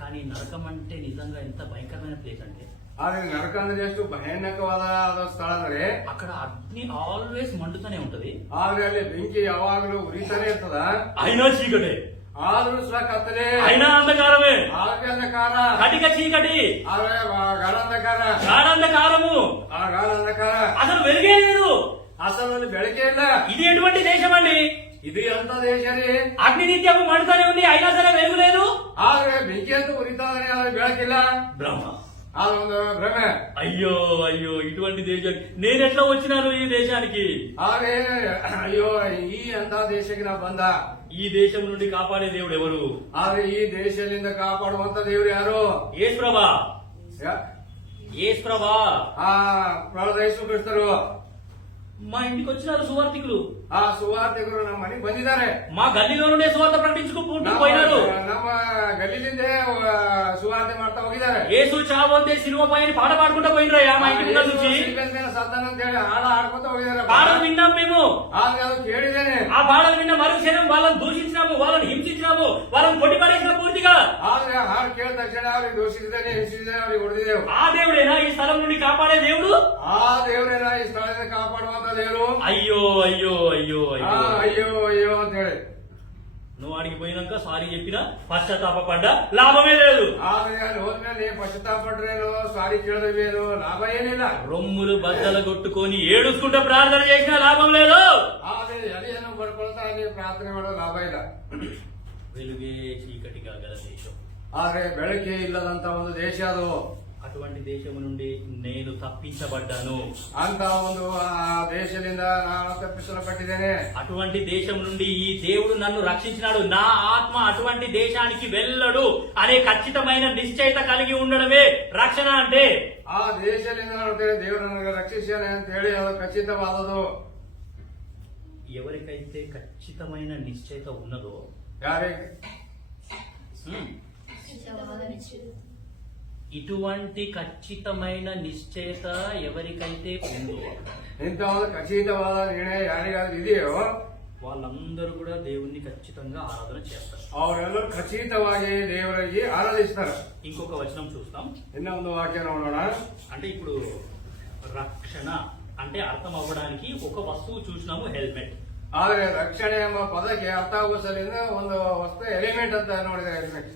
కానీ నరకం అంటే నిజంగా ఎంత భయంకరమైన ప్లేస్ అంటే, ಆದ್ರೆ ನರಕ ಅಂದ್ರೆ ಎಷ್ಟು ಭಯಾನಕವಾದ ಸ್ಥಳ ಅಂದ್ರೆ, అక్కడ అగ్ని ఆల్వేస్ మండుతూనే ఉంటది. ಆದ್ರೆ ಅಲ್ಲಿ ಬೆಂಕಿ ಯಾವಾಗಲೂ ಉರಿತಾನೆ ಇರ್ತದ. అయినా చీకటే, ಆದ್ರೂ ಸಹ ಕತ್ತಲೆ, అయినా అంధకారమే, ಆದ್ರೆ ಅಂಧಕಾರ, కటిక చీకటి, ಆದ್ರೆ ಗಾಢ ಅಂಧಕಾರ, గాఢంధకారము, ಆ ಗಾಢ ಅಂಧಕಾರ, అసలు వెలుగే లేదు. ಅಸಲು ಅಲ್ಲಿ ಬೆಳಕೆ ಇಲ್ಲ. ఇది ఎటువంటి దేశం అండి? ಇದು ಎಂತ ದೇಶ ರೀ? అగ్ని నిత్యము మండుతూనే ఉంది, అయినా సరే వెలుగు లేదు. ಆದ್ರೆ ಬೆಂಕಿ ಅಂತೂ ಉರಿತಾನೆ, ಆದ್ರೆ ಬೆಳಕಿಲ್ಲ. భ్రమ. ಅದೊಂದು ಭ್ರಮೆ. అయ్యో అయ్యో, ఇటువంటి దేశానికి నేను ఎట్లా వచ్చినాను ఈ దేశానికి? ಆದ್ರೆ ಅಯ್ಯೋ, ಈ ಅಂತ ದೇಶಕ್ಕೆ ನಾ ಬಂದ. ఈ దేశం నుండి కాపాడే దేవుడు ఎవరు? ಆದ್ರೆ ಈ ದೇಶದಿಂದ ಕಾಪಾಡುವಂತ ದೇವ್ರು ಯಾರು? యేసుప్రభా. ಯಾ- యేసుప్రభా. ಆ ಪ್ರಳಯಸು ಬಿಡ್ತಾರು. మా ఇంటికి వచ్చినారు సువార్థికులు, ಆ ಸುವಾರ್ತಿಕರು ನಮ್ಮ ಮನೆಗೆ ಬಂದಿದ್ದಾರೆ. మా గల్లీలో నుండే సువార్త ప్రకటించుకుంటూ పోయినారు. ನಮ್ಮ ಗಲ್ಲಿಲಿಂದೇ ಸುವಾರ್ತೆ ಮಾಡ್ತಾ ಹೋಗಿದ್ದಾರೆ. యేసు చావొద్దే సిలువ పైన పాట పాడుకుంటూ పోయినరయ్యా మా ఇంటి ముందు నుంచి. ಸತ್ತಾನ ಅಂತ ಹೇಳಿ ಹಾಡ ಆಡ್ಕೊತ ಹೋಗಿದ್ದಾರೆ. పాటలు విన్నాం మేము. ಆದ್ರೆ ಅದು ಕೇಳಿದ್ದೇನೆ. ఆ పాటలు విన్న మరుక్షణం వాళ్ళని దూషించినాము, వాళ్ళని హింసించినాము, వాళ్ళని కొట్టిపడేసిన పూర్తిగా. ಆದ್ರೆ ಹಾಡು ಕೇಳಿದ ತಕ್ಷಣ ಅವ್ರಿಗೆ ದೋಷಿಸಿದ್ದೇನೆ, ಹಿಂಸಿಸಿದ್ದೇನೆ, ಅವ್ರಿಗೆ ಹೊಡೆದಿದ್ದೇವೆ. ఆ దేవుడేనా ఈ స్థలం నుండి కాపాడే దేవుడు? ಆ ದೇವರೇನ ಈ ಸ್ಥಳದಿಂದ ಕಾಪಾಡುವಂತ ದೇವರು? అయ్యో అయ్యో అయ్యో ಆ, అయ్యೋ. ಅಯ್ಯೋ ಅಯ್ಯೋ ಅಂತ ಹೇಳಿ నువ్వు ఆడికి పోయినాక సారీ చెప్పినా పశ్చాత్తాపడ్డా లాభమే లేదు. ಆದ್ರೆ ಅಲ್ಲಿ ಹೋದ್ಮೇಲೆ ಪಶ್ಚಾತ್ತಾಪ ಪಟ್ರೇನು, ಸಾರಿ ಕೇಳಿದ್ರೇನು, ಲಾಭ ಏನಿಲ್ಲ. రొమ్ములు బద్దలు కొట్టుకొని ఏడుచుకుంటే ప్రార్థన చేసినా లాభం లేదు. ಆದ್ರೆ ಎಲೆಯನ್ನು ಬರ್ಕೊಳ್ತಾ ನೀವು ಪ್ರಾರ್ಥನೆ ಮಾಡೋ ಲಾಭ ಇಲ್ಲ. వెలుగే చీకటిగా గల దేశం. ಆದ್ರೆ ಬೆಳಕೆ ಇಲ್ಲದಂತ ಒಂದು ದೇಶ ಅದು. అటువంటి దేశము నుండి నేను తప్పించబడ్డాను. ಅಂತ ಒಂದು ಆ ದೇಶದಿಂದ ನಾನು ತಪ್ಪಿಸಲ್ಪಟ್ಟಿದ್ದೇನೆ. అటువంటి దేశం నుండి ఈ దేవుడు నన్ను రక్షించినాడు. నా ఆత్మ అటువంటి దేశానికి వెళ్ళడు అనే ఖచ్చితమైన నిశ్చయిత కలిగి ఉండడమే రక్షణ అంటే. ಆ ದೇಶದಿಂದ ದೇವರು ನನಗೆ ರಕ್ಷಿಸ್ಯಾನೆ ಅಂತ ಹೇಳಿ ಅದು ಖಚಿತವಾದದು. ఎవరికైతే ఖచ్చితమైన నిశ్చయిత ఉన్నదో, ಯಾರಿಗೆ? ఇటువంటి ఖచ్చితమైన నిశ్చయత ఎవరికైతే ఉందో ಇಂಥ ಒಂದು ಖಚಿತವಾದ ನಿರ್ಣಯ ಯಾರಿಗಾದ್ರೂ ಇದೆಯೋ వాళ్ళందరూ కూడా దేవుణ్ణి ఖచ్చితంగా ఆరాధన చేస్తారు. ಅವರೆಲ್ಲರೂ ಖಚಿತವಾಗಿ ದೇವರಿಗೆ ಆರಾಧಿಸ್ತಾರೆ. ఇంకొక వచనం చూస్తాం. ಇನ್ನೊಂದು ವಾಕ್ಯ ನೋಡೋಣ. అంటే ఇప్పుడు రక్షణ అంటే అర్థం అవ్వడానికి ఒక వస్తువు చూసినాము, హెల్మెట్. ಆದ್ರೆ ರಕ್ಷಣೆ ಎಂಬ ಪದಕ್ಕೆ ಅರ್ಥ ಆಗುವ ಸಲಿಂದ ಒಂದು ವಸ್ತು ಎಲಿಮೆಂಟ್ ಅಂತ ನೋಡಿದ್ರೆ ಎಲಿಮೆಂಟ್.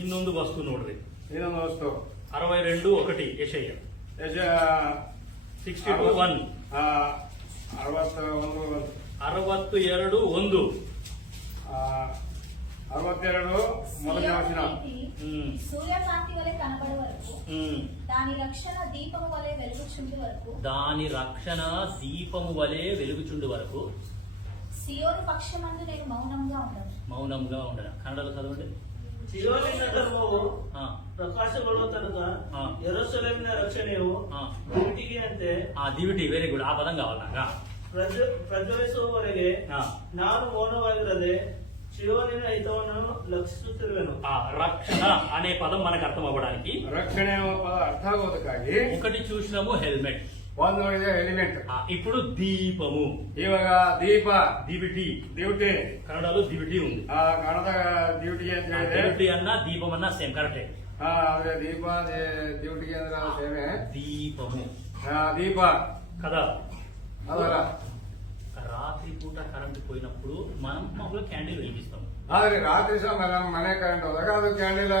ಇನ್ನೊಂದು ವಸ್ತು ನೋಡ್ರಿ, ಇನ್ನೊಂದು ವಸ್ತು 62:1 ಯೆಶಯ್ಯ 62:1 62:1 ಮೊದಲನೇ ವಚನ. సూర్యకాంతి వలె కనబడే వరకు దాని రక్షణ దీపము వలె వెలుగుచుండు వరకు సియోను పక్షమందు నేను మౌనంగా ఉండను. కన్నడలో చదవండి. ಸಿಯೋನಿನ ಧರ್ಮವು ಪ್ರಕಾಶಗೊಳ್ಳುವ ತನಕ ಯೆರೂಸಲೇಮಿನ ರಕ್ಷಣೆಯು ದಿವಿಟಿಗೆಯಂತೆ ದಿವಿಟಿ, ವೆರಿ ಗುಡ್. ಆ ಪದం కావాలి నాకు. ಪ್ರಜ್ವಲಿಸುವವರೆಗೆ ನಾನು ಮೌನವಾಗಿರದೆ ಸಿಯೋನಿನ ಹಿತವನ್ನು ಲಕ್ಷಿಸುತ್ತಿರುವೆನು. రక్షణ అనే పదం మనకు అర్థం అవ్వడానికి ರಕ್ಷಣೆ ಎಂಬ ಪದ ಅರ್ಥ ಆಗೋದಕ್ಕಾಗಿ ఒకటి చూసినాము, హెల్మెట్. ಒಂದು ನೋಡಿದೆ ಎಲಿಮೆಂಟ್. ఇప్పుడు దీపము. ಇವಾಗ ದೀಪ, దివిటి. ಡ್ಯೂಟಿ, కన్నడలో దివిటి ఉంది. ಕನ್ನಡ ಡ್ಯೂಟಿಗೆ ಅಂತ ಹೇಳಿದ್ರೆ దివిటి అన్న దీపం అన్న సేమ్, కరెక్టే. ಆದ್ರೆ ದೀಪ ಡ್ಯೂಟಿಗೆ ಅಂದ್ರೆ ಸೇವೆ. దీపము ದೀಪ కదా. ಅದಲ್ಲ, రాత్రి పూట కరెంట్ పోయినప్పుడు మనం మామూలుగా క్యాండిల్ వెలిగిస్తాం. ಆದ್ರೆ ರಾತ್ರಿ ಸಹ ಮನೆ ಕರೆಂಟ್ ಹೋದಾಗ ಅದು ಕ್ಯಾಂಡಿಲ್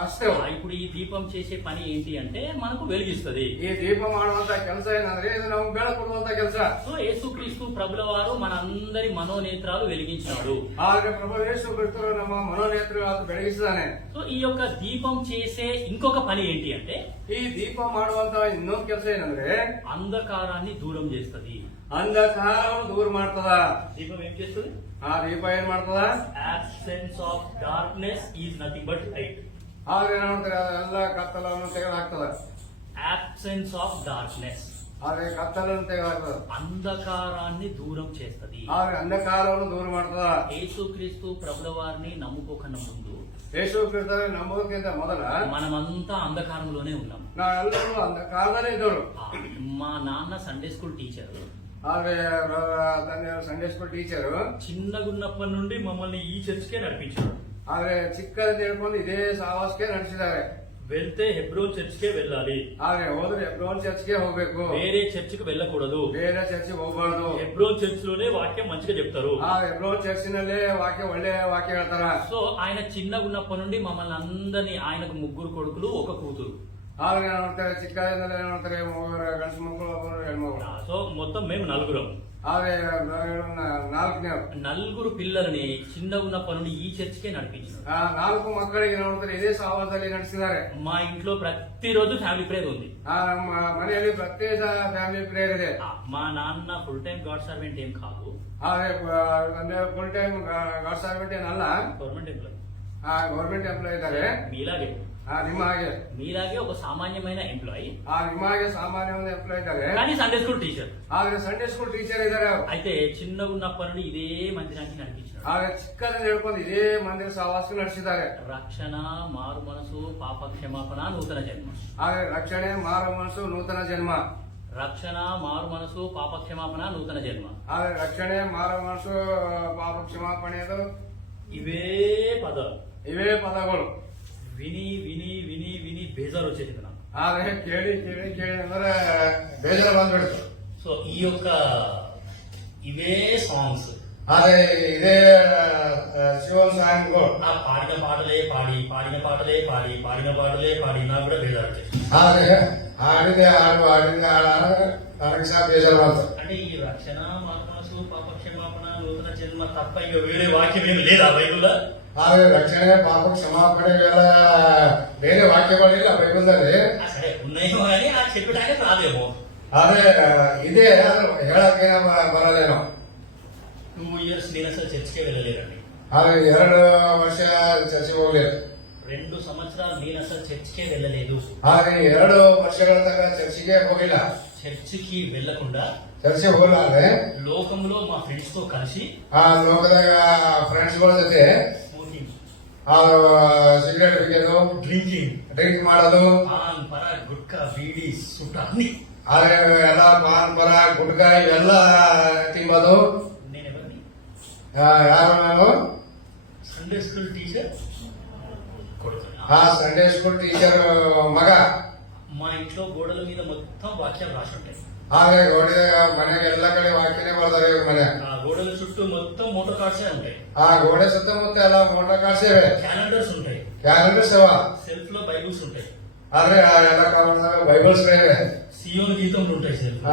ಹಚ್ತೇವೆ. ఇప్పుడు ఈ దీపం చేసే పని ఏంటి అంటే మనకు వెలిగిస్తుంది. ಈ ದೀಪ ಮಾಡುವಂತ ಕೆಲಸ ಏನಂದ್ರೆ ಇದು ನಮ್ಗೆ ಬೆಳಕು ಕೊಡುವಂತ ಕೆಲಸ. సో యేసుక్రీస్తు ప్రభుల వారు మనందరి మనోనేత్రాలు వెలిగించినాడు. ಆದ್ರೆ ಪ್ರಭು ಯೇಸು ಕ್ರಿಸ್ತರು ನಮ್ಮ ಮನೋನೇತ್ರ ಬೆಳಗಿಸಿದಾನೆ. సో ఈ యొక్క దీపం చేసే ఇంకొక పని ఏంటి అంటే ಈ ದೀಪ ಮಾಡುವಂತ ಇನ್ನೊಂದು ಕೆಲಸ ಏನಂದ್ರೆ అంధకారాన్ని దూరం చేస్తుంది. ಅಂಧಕಾರವನ್ನು ದೂರ ಮಾಡ್ತದ. దీపం ఏం చేస్తుంది? ಆ ದೀಪ ಏನ್ ಮಾಡ್ತದ? absence of darkness is nothing but light. ಆದ್ರೆ ಏನ್ ಮಾಡ್ತಾರೆ, ಅದೆಲ್ಲ ಕತ್ತಲನ್ನು ತೆಗೆದಾಕ್ತದ. absence of darkness, ಆದ್ರೆ ಕತ್ತಲನ್ನು ತೆಗೆದಾಕ್ತದ. అంధకారాన్ని దూరం చేస్తుంది. ಆದ್ರೆ ಅಂಧಕಾರವನ್ನು ದೂರ ಮಾಡ್ತದ. యేసుక్రీస్తు ప్రభుల వారిని నమ్ముకోకన్నా ముందు ಯೇಸು ಕ್ರಿಸ್ತರು ನಂಬೋದಕ್ಕಿಂತ ಮೊದಲ మనమంతా అంధకారంలోనే ఉన్నాం. ನಾವೆಲ್ಲರೂ ಅಂಧಕಾರದಲ್ಲೇ ಇದ್ದವರು. మా నాన్న సండే స్కూల్ టీచర్. ಆದ್ರೆ ತಂದೆ ಸಂಡೇ ಸ್ಕೂಲ್ ಟೀಚರು చిన్నగున్నప్పటి నుండి మమ్మల్ని ఈ చర్చ్కే నడిపించారు. ಆದ್ರೆ ಚಿಕ್ಕದಿಂದ ಹೇಳ್ಕೊಂಡು ಇದೇ ಸಹವಾಸಕ್ಕೆ ನಡೆಸಿದ್ದಾರೆ. వెళ్తే హెబ్రోన్ చర్చ్కే వెళ్ళాలి, ಆದ್ರೆ ಹೋದ್ರೆ ಹೆಬ್ರೋನ್ ಚರ್ಚ್ಗೆ ಹೋಗ್ಬೇಕು, వేరే చర్చ్కి వెళ్ళకూడదు. ಬೇರೆ ಚರ್ಚ್ಗೆ ಹೋಗ್ಬಾರ್ದು. హెబ్రోన్ చర్చ్ లోనే వాక్యం మంచిగా చెప్తారు. ಆ ಹೆಬ್ರೋನ್ ಚರ್ಚಿನಲ್ಲೇ ಒಳ್ಳೆ ವಾಕ್ಯ ಹೇಳ್ತಾರ. సో ఆయన చిన్నగా ఉన్నప్పటి నుండి మమ్మల్ని అందరినీ, ఆయనకు 3 కొడుకులు 1 కూతురు. ಆದ್ರೆ ಏನ್ ಮಾಡ್ತಾರೆ, ಚಿಕ್ಕದಿಂದಲೇ ಏನ್ ಮಾಡ್ತಾರೆ, ಗಂಡಸು ಮಕ್ಕಳು ಒಬ್ಬರು ಹೆಣ್ಮಗಳು. సో మొత్తం మేము 4. ಆದ್ರೆ 4 పిల్లలని చిన్నగా ఉన్నప్పటి నుండి ఈ చర్చ్కే నడిపించారు. 4 ಮಕ್ಕಳಿಗೆ ಏನ್ ಮಾಡ್ತಾರೆ, ಇದೇ ಸಹವಾಸದಲ್ಲಿ ನಡೆಸಿದ್ದಾರೆ. మా ఇంట్లో ప్రతిరోజు ఫ్యామిలీ ప్రేయర్ ఉంది. ನಮ್ಮ ಮನೆಯಲ್ಲಿ ಪ್ರತ್ಯೇಕ ಫ್ಯಾಮಿಲಿ ಪ್ರೇಯರ್ ಇದೆ. మా నాన్న ఫుల్ టైం గాడ్ సర్వెంట్ ఏం కాదు, ಆದ್ರೆ ತಂದೆ ಫುಲ್ ಟೈಮ್ ಗಾಡ್ ಸರ್ವೆಂಟ್ ಏನಲ್ಲ, గవర్నమెంట్ ఎంప్లాయ్. ಗೌರ್ಮೆಂಟ್ ಎಂಪ್ಲಾಯ್ ಇದ್ದಾರೆ. మీలాగే ನಿಮ್ಮ ಹಾಗೆ మీలాగే ఒక సామాన్యమైన ఎంప్లాయీ, ನಿಮ್ಮ ಹಾಗೆ ಸಾಮಾನ್ಯ ಒಂದು ಎಂಪ್ಲಾಯ್ ಇದ್ದಾರೆ. కానీ సండే స్కూల్ టీచర్. ಆದ್ರೆ ಸಂಡೇ ಸ್ಕೂಲ್ ಟೀಚರ್ ಇದ್ದಾರೆ. అయితే చిన్నగా ఉన్నప్పటి నుండి ఇదే మందిరానికి నడిపించారు. ಆದ್ರೆ ಚಿಕ್ಕದಿಂದ ಹೇಳ್ಕೊಂಡು ಇದೇ ಮಂದಿರ ಸಹವಾಸ ನಡೆಸಿದ್ದಾರೆ. రక్షణ, మారు మనసు, పాప క్షమాపణ, నూతన జన్మ. ಆದ್ರೆ ರಕ್ಷಣೆ, ಮಾರು ಮನಸ್ಸು, ನೂತನ ಜನ್ಮ. రక్షణ, మారు మనసు, పాప క్షమాపణ, నూతన జన్మ. ಆದ್ರೆ ರಕ್ಷಣೆ, ಮಾರು ಮನಸ್ಸು, ಪಾಪ ಕ್ಷಮಾಪಣೆದು ఇవే పదాలు, ಇವೇ ಪದಗಳು. విని విని విని విని బేజారు వచ్చేసింది నాకు. ಆದ್ರೆ ಕೇಳಿ ಕೇಳಿ ಕೇಳಿ ಅಂದ್ರೆ ಬೇಜಾರು ಬಂದ್ಬಿಡ್ತು. సో ఈ యొక్క ఇవే సాంగ్స్, ಆದ್ರೆ ಇದೇ ಶಿವನ್ ಸಾಂಗ್ಗಳು, ఆ పాడిన పాటలే పాడి, పాడిన పాటలే పాడి, పాడిన పాటలే పాడి నాకు కూడా బేజారు వచ్చేసింది. ಆದ್ರೆ ಆಡಿದೆ ಹಾಡು ಆಡಿದೆ ನನಗೆ ಸಹ ಬೇಜಾರು ಬಂತು. అంటే ఈ రక్షణ, మారు మనసు, పాప క్షమాపణ, నూతన జన్మ తప్ప ఇక వేరే వాక్యం ఏమి లేదా బైబుల్లో? ಆದ್ರೆ ರಕ್ಷಣೆ, ಪಾಪ ಕ್ಷಮಾಪಣೆ ಇವೆಲ್ಲ ಬೇರೆ ವಾಕ್ಯಗಳಿಲ್ಲ ಬೈಬಲ್ದಲ್ಲಿ. సరే ఉన్నాయేమో కానీ నాకు చెప్పడానికి రాదేమో. ಆದ್ರೆ ಇದೇ ಹೇಳಕ್ಕೆ ಬರಲೇನೋ. 2 years నేను అసలు చర్చికే వెళ్ళలేదండి. ಆದ್ರೆ 2 ವರ್ಷ ಚರ್ಚೆಗೆ ಹೋಗ್ಲಿಲ್ಲ. 2 సంవత్సరాలు నేను అసలు చర్చికే వెళ్ళలేదు. ಆದ್ರೆ 2 ವರ್ಷಗಳ ತನಕ ಚರ್ಚಿಗೆ ಹೋಗಿಲ್ಲ. చర్చికి వెళ్లకుండా ಚರ್ಚೆಗೆ ಹೋಗ್ಲಾದ್ರೆ లోకంలో మా ఫ్రెండ్స్ తో కలిసి ಆ ಲೋಕದಾಗ ಫ್ರೆಂಡ್ಸ್ ಗಳ ಜೊತೆ స్మోకింగ్, ಸಿಗರೇಟ್ ಬಿಡಿಯೋದು, ಡ್ರಿಂಕ್ ಮಾಡೋದು, ಪಾನ್ ಪರ ಗುಟ್ಕ ಬೀಡಿ ಸುಟ್ಟ ಅన్ని ಆದ್ರೆ ಎಲ್ಲ ಪಾನ್ ಪರ ಗುಟ್ಕ ಇವೆಲ್ಲ ತಿಂಬೋದು. నేనెవరిని ಯಾರು ನಾನು సండే స్కూల్ టీచర్ కొడుకున్నా. సండే స్కూల్ టీచర్ మగ. మా ఇంట్లో గోడల మీద మొత్తం వాక్యాలు రాసి ఉంటాయి. ಹಾಗೆ ಗೋಡೆ ಮನೆಗೆ ಎಲ್ಲ ಕಡೆ ವಾಕ್ಯನೇ ಬರ್ತಾರೆ ಇವ್ರ ಮನೆ. ఆ గోడల చుట్టూ మొత్తం మోటార్ కార్డ్సే ఉంటాయి. ಆ ಗೋಡೆ ಸುತ್ತಮುತ್ತ ಎಲ್ಲ ಮೋಟಾರ್ ಕಾರ್ಡ್ಸ್ ಇವೆ, క్యాలెండర్స్ ఉంటాయి, ಕ್ಯಾಲೆಂಡರ್ಸ್ ಇವ. సెల్ఫ్ లో బైబుల్స్ ఉంటాయి, ಆದ್ರೆ ಎಲ್ಲ ಕಾಲದಾಗ ಬೈಬಲ್ಸ್ ಇವೆ, సియోను గీతములు ఉంటాయి సెల్ఫ్.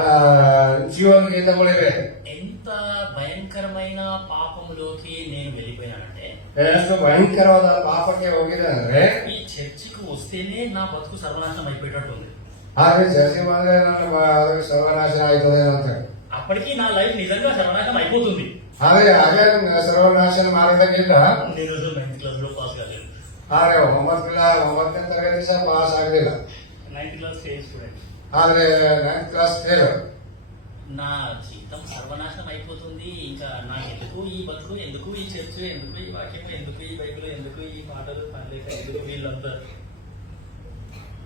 ಜೀವನ ಗೀತಗಳಿವೆ. ఎంత భయంకరమైన పాపములోకి నేను వెళ్ళిపోయానంటే ಎಷ್ಟು ಭಯಂಕರವಾದ ಪಾಪಕ್ಕೆ ಹೋಗಿದೆ ಅಂದ್ರೆ ఈ చర్చికి వస్తేనే నా బతుకు సర్వనాశనం అయిపోయేటట్టు ఉంది. ಹಾಗೆ ಚರ್ಚೆ ಮಾಡಿದ್ರೆ ನನ್ನ ಸರ್ವನಾಶನ ಆಯ್ತದೆ ಅಂತ. అప్పటికి నా లైఫ్ నిజంగా సర్వనాశనం అయిపోతుంది. ಆದ್ರೆ ಹಾಗೆ ಸರ್ವನಾಶನ ಮಾಡಿದಾಗಿಂದ నేను 9th క్లాస్ లో పాస్ కాలేదు. ಆದ್ರೆ 9ನೇ ತರಗತಿ ಸಹ ಪಾಸ್ ಆಗಲಿಲ್ಲ. 9th class fail student. ಆದ್ರೆ 9th క్లాస్ ఫెయిల్. నా జీవితం సర్వనాశనం అయిపోతుంది. ఇంకా నాకు ఎందుకు ఈ బతుకు, ఎందుకు ఈ చర్చ్, ఎందుకు ఈ వాక్యం, ఎందుకు ఈ బైబిల్, ఎందుకు ఈ పాటలు పనిలేక, ఎందుకు వీళ్ళంతా.